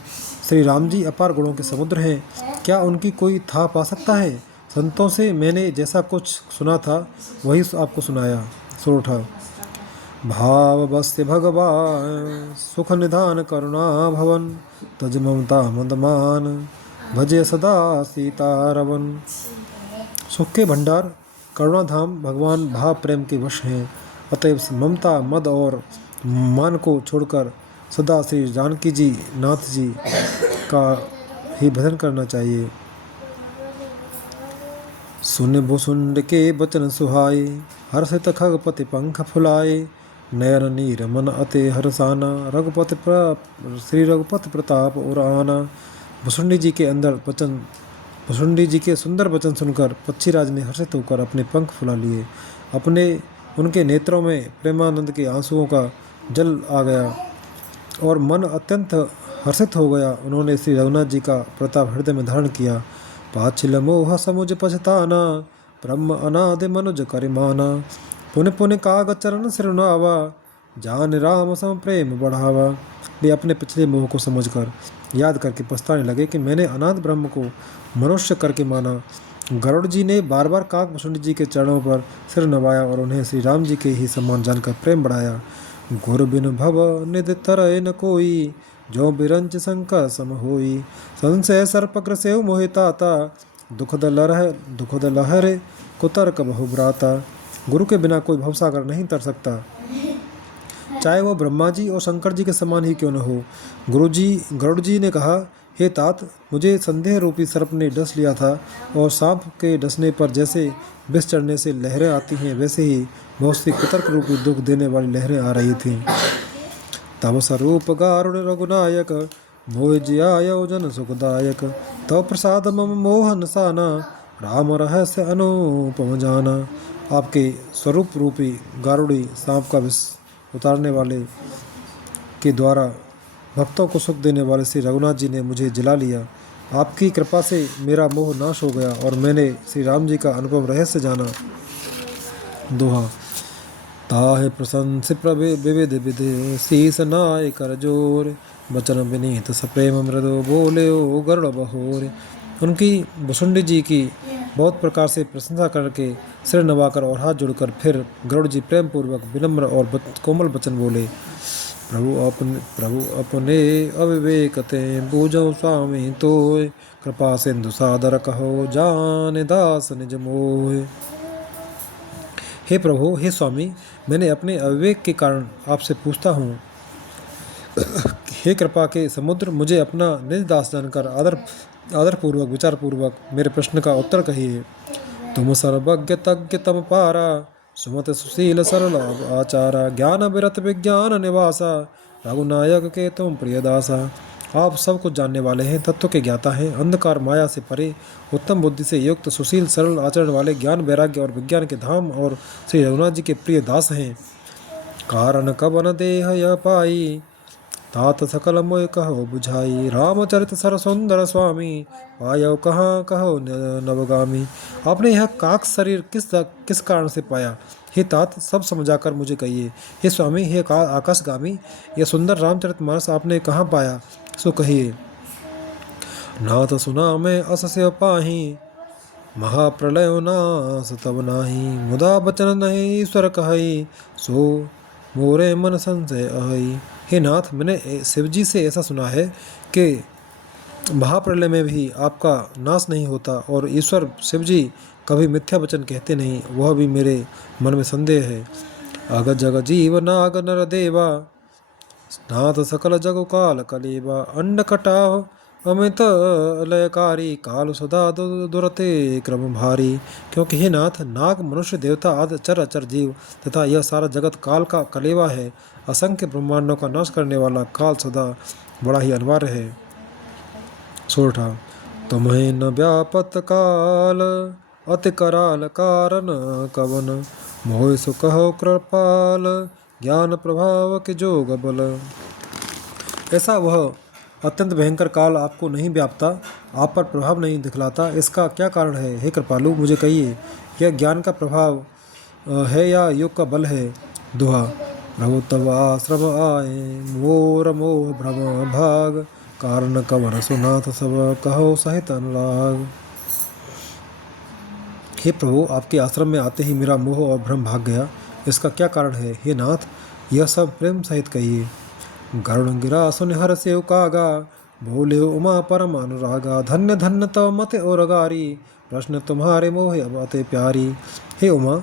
श्री राम जी अपार गुणों के समुद्र हैं, क्या उनकी कोई था पा सकता है। संतों से मैंने जैसा कुछ सुना था वही आपको सुनाया। सोरठा। भाव बस्य भगवान, सुख निधान करुणा भवन, तज ममता मदमान, भजे सदा सीतारवन। सुख के भंडार करुणाधाम भगवान भाव प्रेम के वश हैं, अतएव ममता मद और मान को छोड़कर सदा श्री जानकी जी नाथ जी का ही भजन करना चाहिए। सुन भुसुंड के बचन सुहाए, हर्षित खगपति पंख फुलाए, नयन नीर मन अति हरसाना, श्री रघुपति प्रताप और आना। भुसुंडी जी के अंदर वचन भुसुंडी जी के सुंदर वचन सुनकर पक्षीराज ने हर्षित होकर अपने पंख फुला लिए। उनके नेत्रों में प्रेमानंद के आंसुओं का जल आ गया और मन अत्यंत हर्षित हो गया। उन्होंने श्री रघुनाथ जी का प्रताप हृदय में धारण किया। पाछिल मोह समुझ पछताना, ब्रह्म अनादि मनुज करिमाना, पुण्य पुण्य काग चरण सिरनावा, जान राम सम प्रेम बढ़ावा। वे अपने पिछले मोह को समझकर याद करके पछताने लगे कि मैंने अनाथ ब्रह्म को मनुष्य करके माना। गरुड़ जी ने बार बार काक भुसुंडी जी के चरणों पर सिर नवाया और उन्हें श्री राम जी के ही समान जानकर प्रेम बढ़ाया। गुर बिन भव निधि तरय न कोई, जो बिरंच शंकर सम होई, संशय सर्पग्र सेव मोहिताता, दुखद लहरे कुतर्क बहु भ्राता। गुरु के बिना कोई भवसागर नहीं तर सकता, चाहे वो ब्रह्मा जी और शंकर जी के समान ही क्यों न हो। गरुड़ जी ने कहा, हे तात, मुझे संदेह रूपी सर्प ने डस लिया था और सांप के डसने पर जैसे विष चढ़ने से लहरें आती हैं, वैसे ही बहुत सी कुतर्क रूपी दुख देने वाली लहरें आ रही थीं। तब स्वरूप गारुड़ रघुनायक, मोह जियायो जन सुखदायक, तव प्रसाद मम मोहन साना, राम रहस्य अनुपम जाना। आपके स्वरूप रूपी गारुड़ी सांप का विष उतारने वाले के द्वारा भक्तों को सुख देने वाले श्री रघुनाथ जी ने मुझे जिला लिया। आपकी कृपा से मेरा मोह नाश हो गया और मैंने श्री राम जी का अनुपम रहस्य जाना। दोहा। ताहे प्रशंस प्रभे विविध विधि, शीस नाय कर जोर, बचन विनीत सप्रेम मृदु, बोले ओ गरुड़ बहोर। उनकी भुसुंडी जी की बहुत प्रकार से प्रशंसा करके सिर नवाकर और हाथ जोड़कर फिर गरुड़ जी प्रेम पूर्वक विनम्र और कोमल वचन बोले। प्रभु अपने अविवेकते, बूझो स्वामी तोय, कृपा सिंधु सादर कहो, जान दास निज मोह। हे प्रभु, हे स्वामी, मैंने अपने अविवेक के कारण आपसे पूछता हूँ। हे कृपा के समुद्र, मुझे अपना निज दास जानकर आदरपूर्वक विचारपूर्वक मेरे प्रश्न का उत्तर कहिए। तुम सर्वज्ञ तज्ञ तम पारा, सुमत सुशील सरल आचारा, ज्ञान विरत विज्ञान निवासा, रघुनायक के तुम प्रियदासा। आप सब कुछ जानने वाले हैं, तत्व के ज्ञाता हैं, अंधकार माया से परे, उत्तम बुद्धि से युक्त, सुशील सरल आचरण वाले, ज्ञान वैराग्य और विज्ञान के धाम और श्री रघुनाथ जी के प्रिय दास हैं। कारण कबन देह यह पाई, तात सकल मोय कहो बुझाई, रामचरित सर सुंदर स्वामी, पायो कहाँ कहो नवगामी। आपने यह काक शरीर किस कारण से पाया, हे तात, सब समझाकर मुझे कहिए। हे स्वामी, हे आकाशगामी, यह सुंदर रामचरित मानस आपने कहाँ पाया, सो कहिए। नाथ सुना मैं अस से पाही, महाप्रलय नास तब नाही, मुदा बचन नहीं ईश्वर कहई, सो मोरे मन संशय अहई। हे नाथ, मैंने शिवजी से ऐसा सुना है कि महाप्रलय में भी आपका नाश नहीं होता और ईश्वर शिवजी कभी मिथ्या वचन कहते नहीं, वह भी मेरे मन में संदेह है। अग जग जीव नाग नर देवा, नाथ सकल जग काल कलेवा, अंड कटाह अमित लयकारी, काल सदा दुरते क्रम भारी। क्योंकि हे नाथ, नाग मनुष्य देवता आदि चर अचर जीव तथा यह सारा जगत काल का कलेवा है। असंख्य ब्रह्मांडों का नाश करने वाला काल सदा बड़ा ही अनिवार्य है। सोठा तुम्हें न व्यापत काल, अति कराल कारण कवन, मोह सुकहो कृपाल, ज्ञान प्रभाव के जोग बल। ऐसा वह अत्यंत भयंकर काल आपको नहीं व्यापता, आप पर प्रभाव नहीं दिखलाता, इसका क्या कारण है? हे कृपालु, मुझे कहिए, यह ज्ञान का प्रभाव है या योग का बल है? दुहा प्रभु तब आश्रम आए, मोर मोह भ्रम भाग, कारण कवन सुनाथ सब कहो सहित अनुराग। हे प्रभु, आपके आश्रम में आते ही मेरा मोह और भ्रम भाग गया, इसका क्या कारण है? हे नाथ, यह सब प्रेम सहित कहिए। गरुण गिरा सुन हर से कागा, बोले उमा परम अनुरागा, धन्य धन्य तव मत और गारी, प्रश्न तुम्हारे मोह अब अति प्यारी। हे उमा,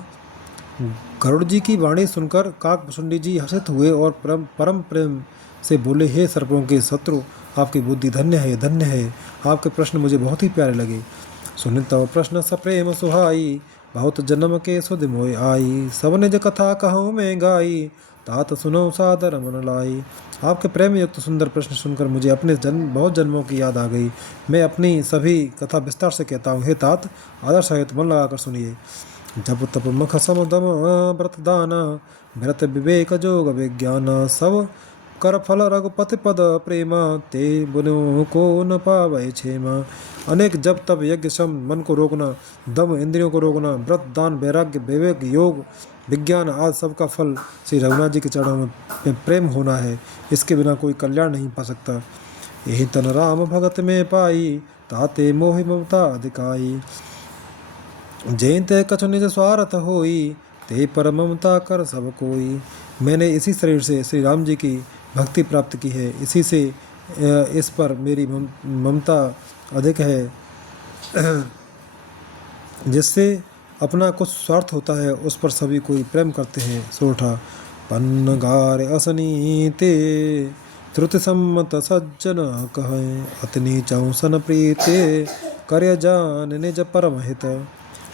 गरुड़ जी की वाणी सुनकर काकभुसुंडी जी हर्षित हुए और परम प्रेम से बोले, हे सर्पों के शत्रु, आपकी बुद्धि धन्य है, धन्य है। आपके प्रश्न मुझे बहुत ही प्यारे लगे। सुन तव प्रश्न सप्रेम सुहाई, बहुत जन्म के सुध मोय आई, सब निज कथा कहूँ मैं गाई, तात सुनो सादर मन लाई। आपके प्रेम युक्त सुंदर प्रश्न सुनकर मुझे अपने बहुत जन्मों की याद आ गई। मैं अपनी सभी कथा विस्तार से कहता हूँ। हे तात, आदर सहित मन लगाकर सुनिए। जब तप मख सम दम व्रत दाना, भरत विवेक जोग विज्ञान, सब कर फल रघुपति पद प्रेमा, ते बुनो को न पावै क्षेमा। अनेक जब तब यज्ञ सम मन को रोकना, दम इंद्रियों को रोकना, व्रत दान वैराग्य विवेक योग विज्ञान आदि सबका फल श्री रघुनाथ जी के चरणों में प्रेम होना है। इसके बिना कोई कल्याण नहीं पा सकता। यही तन राम भगत में पाई, ताते मोहि ममता अधिकाई, जयते कछु निज स्वार्थ होई, ते पर ममता कर सब कोई। मैंने इसी शरीर से श्री राम जी की भक्ति प्राप्त की है, इसी से इस पर मेरी ममता अधिक है, जिससे अपना कुछ स्वार्थ होता है उस पर सभी कोई प्रेम करते हैं। सोठा पन्न गार असनीते, श्रुति सम्मत सज्जन कहें, अतनी चौसन प्रीते, कार्य जान निज परम हित।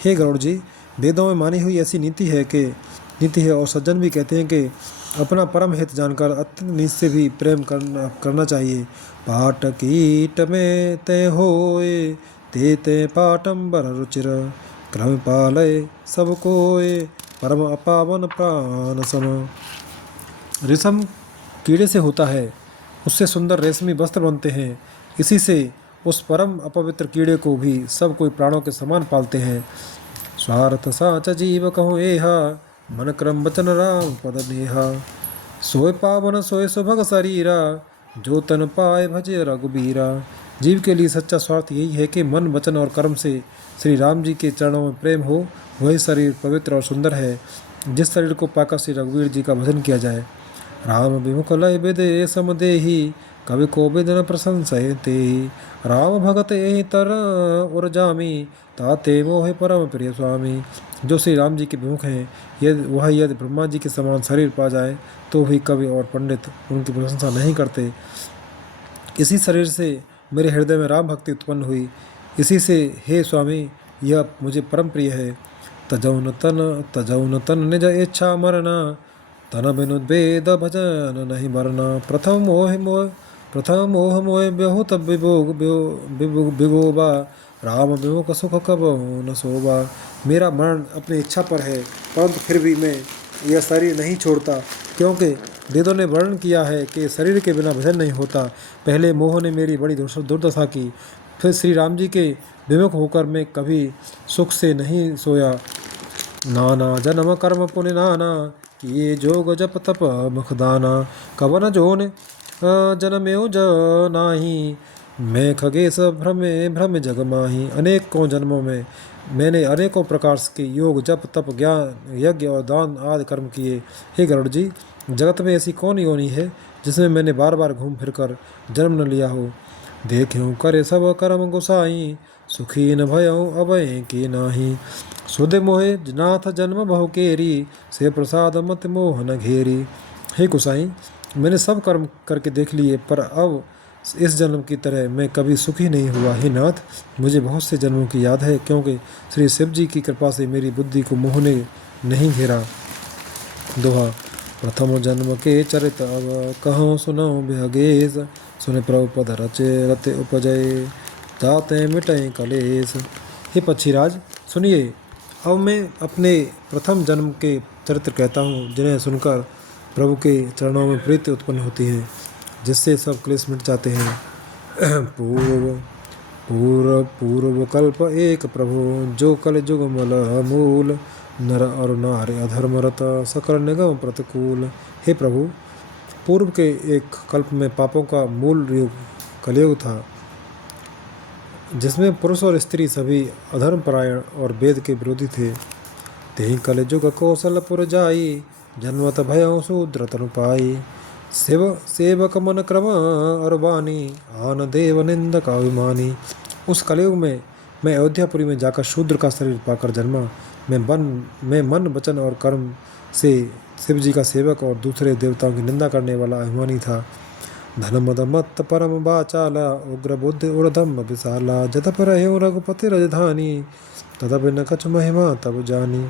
हे गरुड़ जी, वेदों में मानी हुई ऐसी नीति है और सज्जन भी कहते हैं कि अपना परम हित जानकर अत्यंत नीच से भी प्रेम करना चाहिए। पाट कीट में ते होए, ते पाटंबर रुचिर, क्रम पालय सब कोय, परम अपावन प्राण सम। रेशम कीड़े से होता है, उससे सुंदर रेशमी वस्त्र बनते हैं, इसी से उस परम अपवित्र कीड़े को भी सब कोई प्राणों के समान पालते हैं। स्वार्थ साच जीव कहूँ एहा, मन क्रम वचन राम पद नेहा, सोय पावन सोय सुभग शरीरा, जो तन पाए भजे रघुबीरा। जीव के लिए सच्चा स्वार्थ यही है कि मन वचन और कर्म से श्री राम जी के चरणों में प्रेम हो। वही शरीर पवित्र और सुंदर है जिस शरीर को पाकर श्री रघुवीर जी का भजन किया जाए। राम विमुख लय विदे समदेही, कवि को विदन प्रशंसय ते, राम भगत यही तर उर जामी, ताते मोहे परम प्रिय स्वामी। जो श्री राम जी के विमुख हैं, यदि ब्रह्मा जी के समान शरीर पा जाए तो भी कवि और पंडित उनकी प्रशंसा नहीं करते। इसी शरीर से मेरे हृदय में राम भक्ति उत्पन्न हुई, इसी से हे स्वामी यह मुझे परम प्रिय है। तजौन तन निज इच्छा मरना, तन बिनुद्वेद भजन नहीं मरना। प्रथम मोह मोह बहुत विभोबा, राम विमुख सुख कब न सोबा। मेरा मरण अपनी इच्छा पर है, परंतु फिर भी मैं यह शरीर नहीं छोड़ता, क्योंकि वेदों ने वर्णन किया है कि शरीर के बिना भजन नहीं होता। पहले मोह ने मेरी बड़ी दुर्दशा की, फिर श्री राम जी के विमुख होकर मैं कभी सुख से नहीं सोया। नाना जन्म कर्म पुण्य नाना, किए जोग जप तप मुखदाना। कवन जोन जन्म्यो जनाही, मैं खगेश भ्रम जग माही। अनेकों जन्मों में मैंने अनेकों प्रकार के योग जप तप ज्ञान यज्ञ और दान आदि कर्म किए। हे गरुड़ जी, जगत में ऐसी कौन योनि है जिसमें मैंने बार बार घूम फिर कर जन्म न लिया हो। देख्यों करे सब कर्म गोसाई, सुखी न भयऊँ अभय की नाही। सुदे मोहे नाथ जन्म बहु केरी, से प्रसाद मत मोह न घेरी। हे गोसाई, मैंने सब कर्म करके देख लिए, पर अब इस जन्म की तरह मैं कभी सुखी नहीं हुआ। हे नाथ, मुझे बहुत से जन्मों की याद है, क्योंकि श्री शिव जी की कृपा से मेरी बुद्धि को मोह ने नहीं घेरा। दोहा। प्रथम जन्म के चरित अब कहो सुनो बेहगेश, सुने प्रभु पद रचे रते उपजय, ताते मिटय कलेश। हे पक्षीराज, सुनिए, अब मैं अपने प्रथम जन्म के चरित्र कहता हूँ, जिन्हें सुनकर प्रभु के चरणों में प्रीति उत्पन्न होती है, जिससे सब क्लेश मिट जाते हैं। पूर्व पूर्व पूर्व कल्प एक प्रभु, जो कल जुग मल मूल, नर और नारी अधर्मरत सकल निगम प्रतिकूल। हे प्रभु, पूर्व के एक कल्प में पापों का मूल युग कलयुग था, जिसमें पुरुष और स्त्री सभी अधर्मपरायण और वेद के विरोधी थे। तेहि कलयुग कौशलपुर जाई, जन्मत भयं शूद्र तनु पाई। शिव सेवक मन क्रम और वाणी, आन देव निंदक अभिमानी। उस कलयुग में मैं अयोध्यापुरी में जाकर शूद्र का शरीर पाकर जन्मा। मैं मन वचन और कर्म से शिव जी का सेवक और दूसरे देवताओं की निंदा करने वाला अभिमानी था। धन मद मत्त परम बाचाला, उग्र बुद्धि उर्धम विशाला। जतप रहे रघुपति राजधानी, तदप न कछ महिमा तब जानी।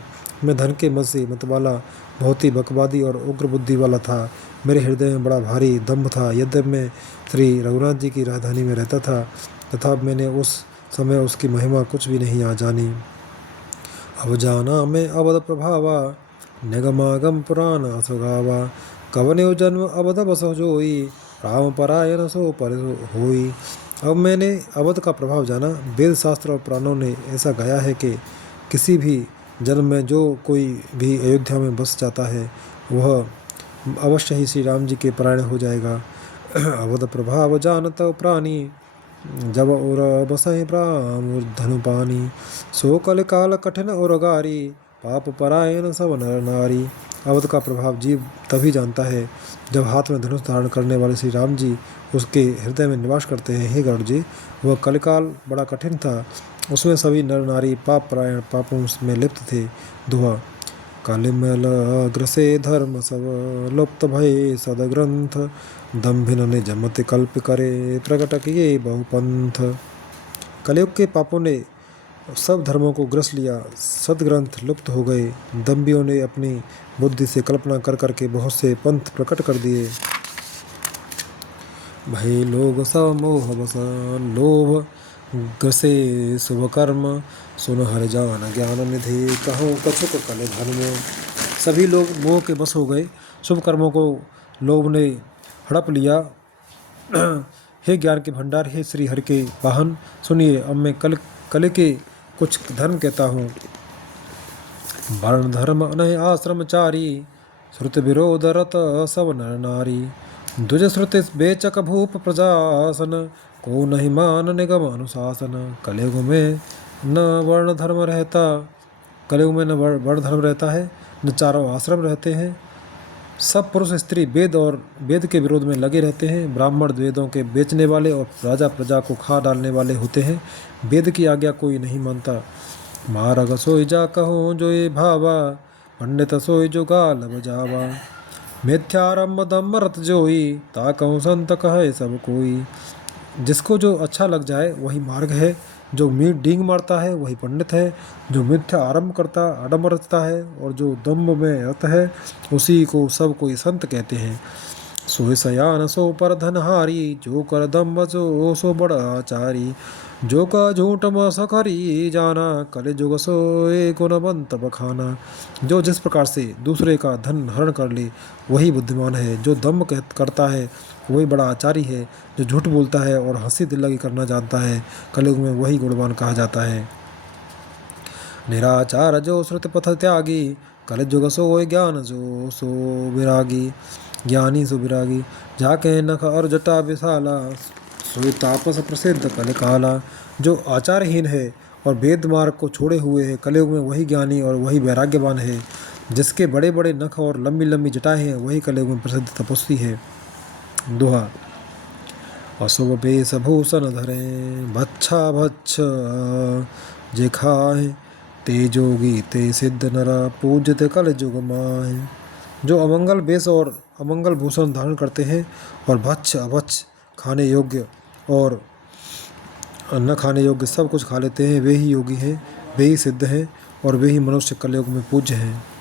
मैं धन के मद से मतवाला, बहुत ही बकवादी और उग्र बुद्धि वाला था। मेरे हृदय में बड़ा भारी दम्भ था। यद्यपि मैं श्री रघुनाथ जी की राजधानी में रहता था, तथा मैंने उस समय उसकी महिमा कुछ भी नहीं आ जानी। अब जाना मैं अवध प्रभावा, निगमागम पुराण असुगावा। कवने जन्म अवध बस जोई, राम परायण सो पर होई। अब मैंने अवध का प्रभाव जाना। वेद शास्त्र और पुराणों ने ऐसा गाया है कि किसी भी जन्म में जो कोई भी अयोध्या में बस जाता है, वह अवश्य ही श्री राम जी के परायण हो जाएगा। अवध प्रभाव जानत प्राणी, जब और बसहि प्राम धनु पानी। सो कल काल कठिन और गारी, पाप परायण सब नर नारी। अवध का प्रभाव जीव तभी जानता है जब हाथ में धनुष धारण करने वाले श्री राम जी उसके हृदय में निवास करते हैं। हे गरुड़ जी, वह कलिकाल बड़ा कठिन था। उसमें सभी नर नारी पाप परायण पापों में लिप्त थे। दुआ। कालिमल ग्रसे धर्म सब, लुप्त भय सदग्रंथ। दम्भिन ने जमत कल्प करे, प्रकट किए बहुपंथ। कलयुग के पापों ने सब धर्मों को ग्रस लिया, सदग्रंथ लुप्त हो गए। दम्भियों ने अपनी बुद्धि से कल्पना कर करके बहुत से पंथ प्रकट कर दिए। भय लोग सब मोह बस, लोभ ग्रसे शुभ कर्म। सुन हर जान ज्ञान निधि, कहो कछुक कल धर्म। सभी लोग मोह के बस हो गए, शुभ कर्मों को लोभ ने हड़प लिया। हे ज्ञान के भंडार, हे श्री हरि के वाहन, सुनिए, अब मैं कल के कुछ धर्म कहता हूँ। वर्ण धर्म अनय आश्रमचारी, श्रुत विरोध रत सब नर नारी। द्विज श्रुति बेचक भूप प्रजासन, को नहीं मान निगम अनुशासन। कलयुग में न वर्ण धर्म रहता, कलयुग में न वर्ण धर्म रहता है, न चारों आश्रम रहते हैं। सब पुरुष स्त्री वेद और वेद के विरोध में लगे रहते हैं। ब्राह्मण वेदों के बेचने वाले और राजा प्रजा को खा डालने वाले होते हैं। वेद की आज्ञा कोई नहीं मानता। मारग सोई जा कहो जो ये भावा, पंडित सोई जो गाल बजावा। मिथ्यारंभ दम्भ रत जोई, ता कहूँ संत कहे सब कोई। जिसको जो अच्छा लग जाए वही मार्ग है। जो मीट डींग मारता है वही पंडित है। जो मिथ्या आडम्बर रचता है और जो दम्भ में रत है, उसी को सब कोई संत कहते हैं। सोई सयान सो पर धनहारी, जो कर दम्भ सो बड़ा आचारी। जो का झूठ म सखरी जाना, कले जुग सोए गुणवंत बखाना। जो जिस प्रकार से दूसरे का धन हरण कर ले वही बुद्धिमान है। जो दम्भ करता है वही बड़ा आचारी है। जो झूठ बोलता है और हंसी दिल्लगी करना जानता है, कलयुग में वही गुणवान कहा जाता है। निराचार जो श्रुत पथ त्यागी, कल जुग सोए ज्ञान जो सो विरागी। ज्ञानी सो विरागी, जाके नख और जटा विशाला, सोई तापस प्रसिद्ध कल काला। जो आचारहीन है और वेद मार्ग को छोड़े हुए है, कलयुग में वही ज्ञानी और वही वैराग्यवान है। जिसके बड़े बड़े नख और लंबी लंबी जटाएं हैं, वही कलयुग में प्रसिद्ध तपस्वी है। दोहा। अशुभ बेश भूषण धरे भच्छा भच्छ जे खाए, ते जोगी ते सिद्ध नरा पूजते कल जुग माए। जो अमंगल वेश और अमंगल भूषण धारण करते हैं और भक्ष अभक्ष खाने योग्य और न खाने योग्य सब कुछ खा लेते हैं, वे ही योगी हैं, वे ही सिद्ध हैं और वे ही मनुष्य कलयुग में पूज्य हैं।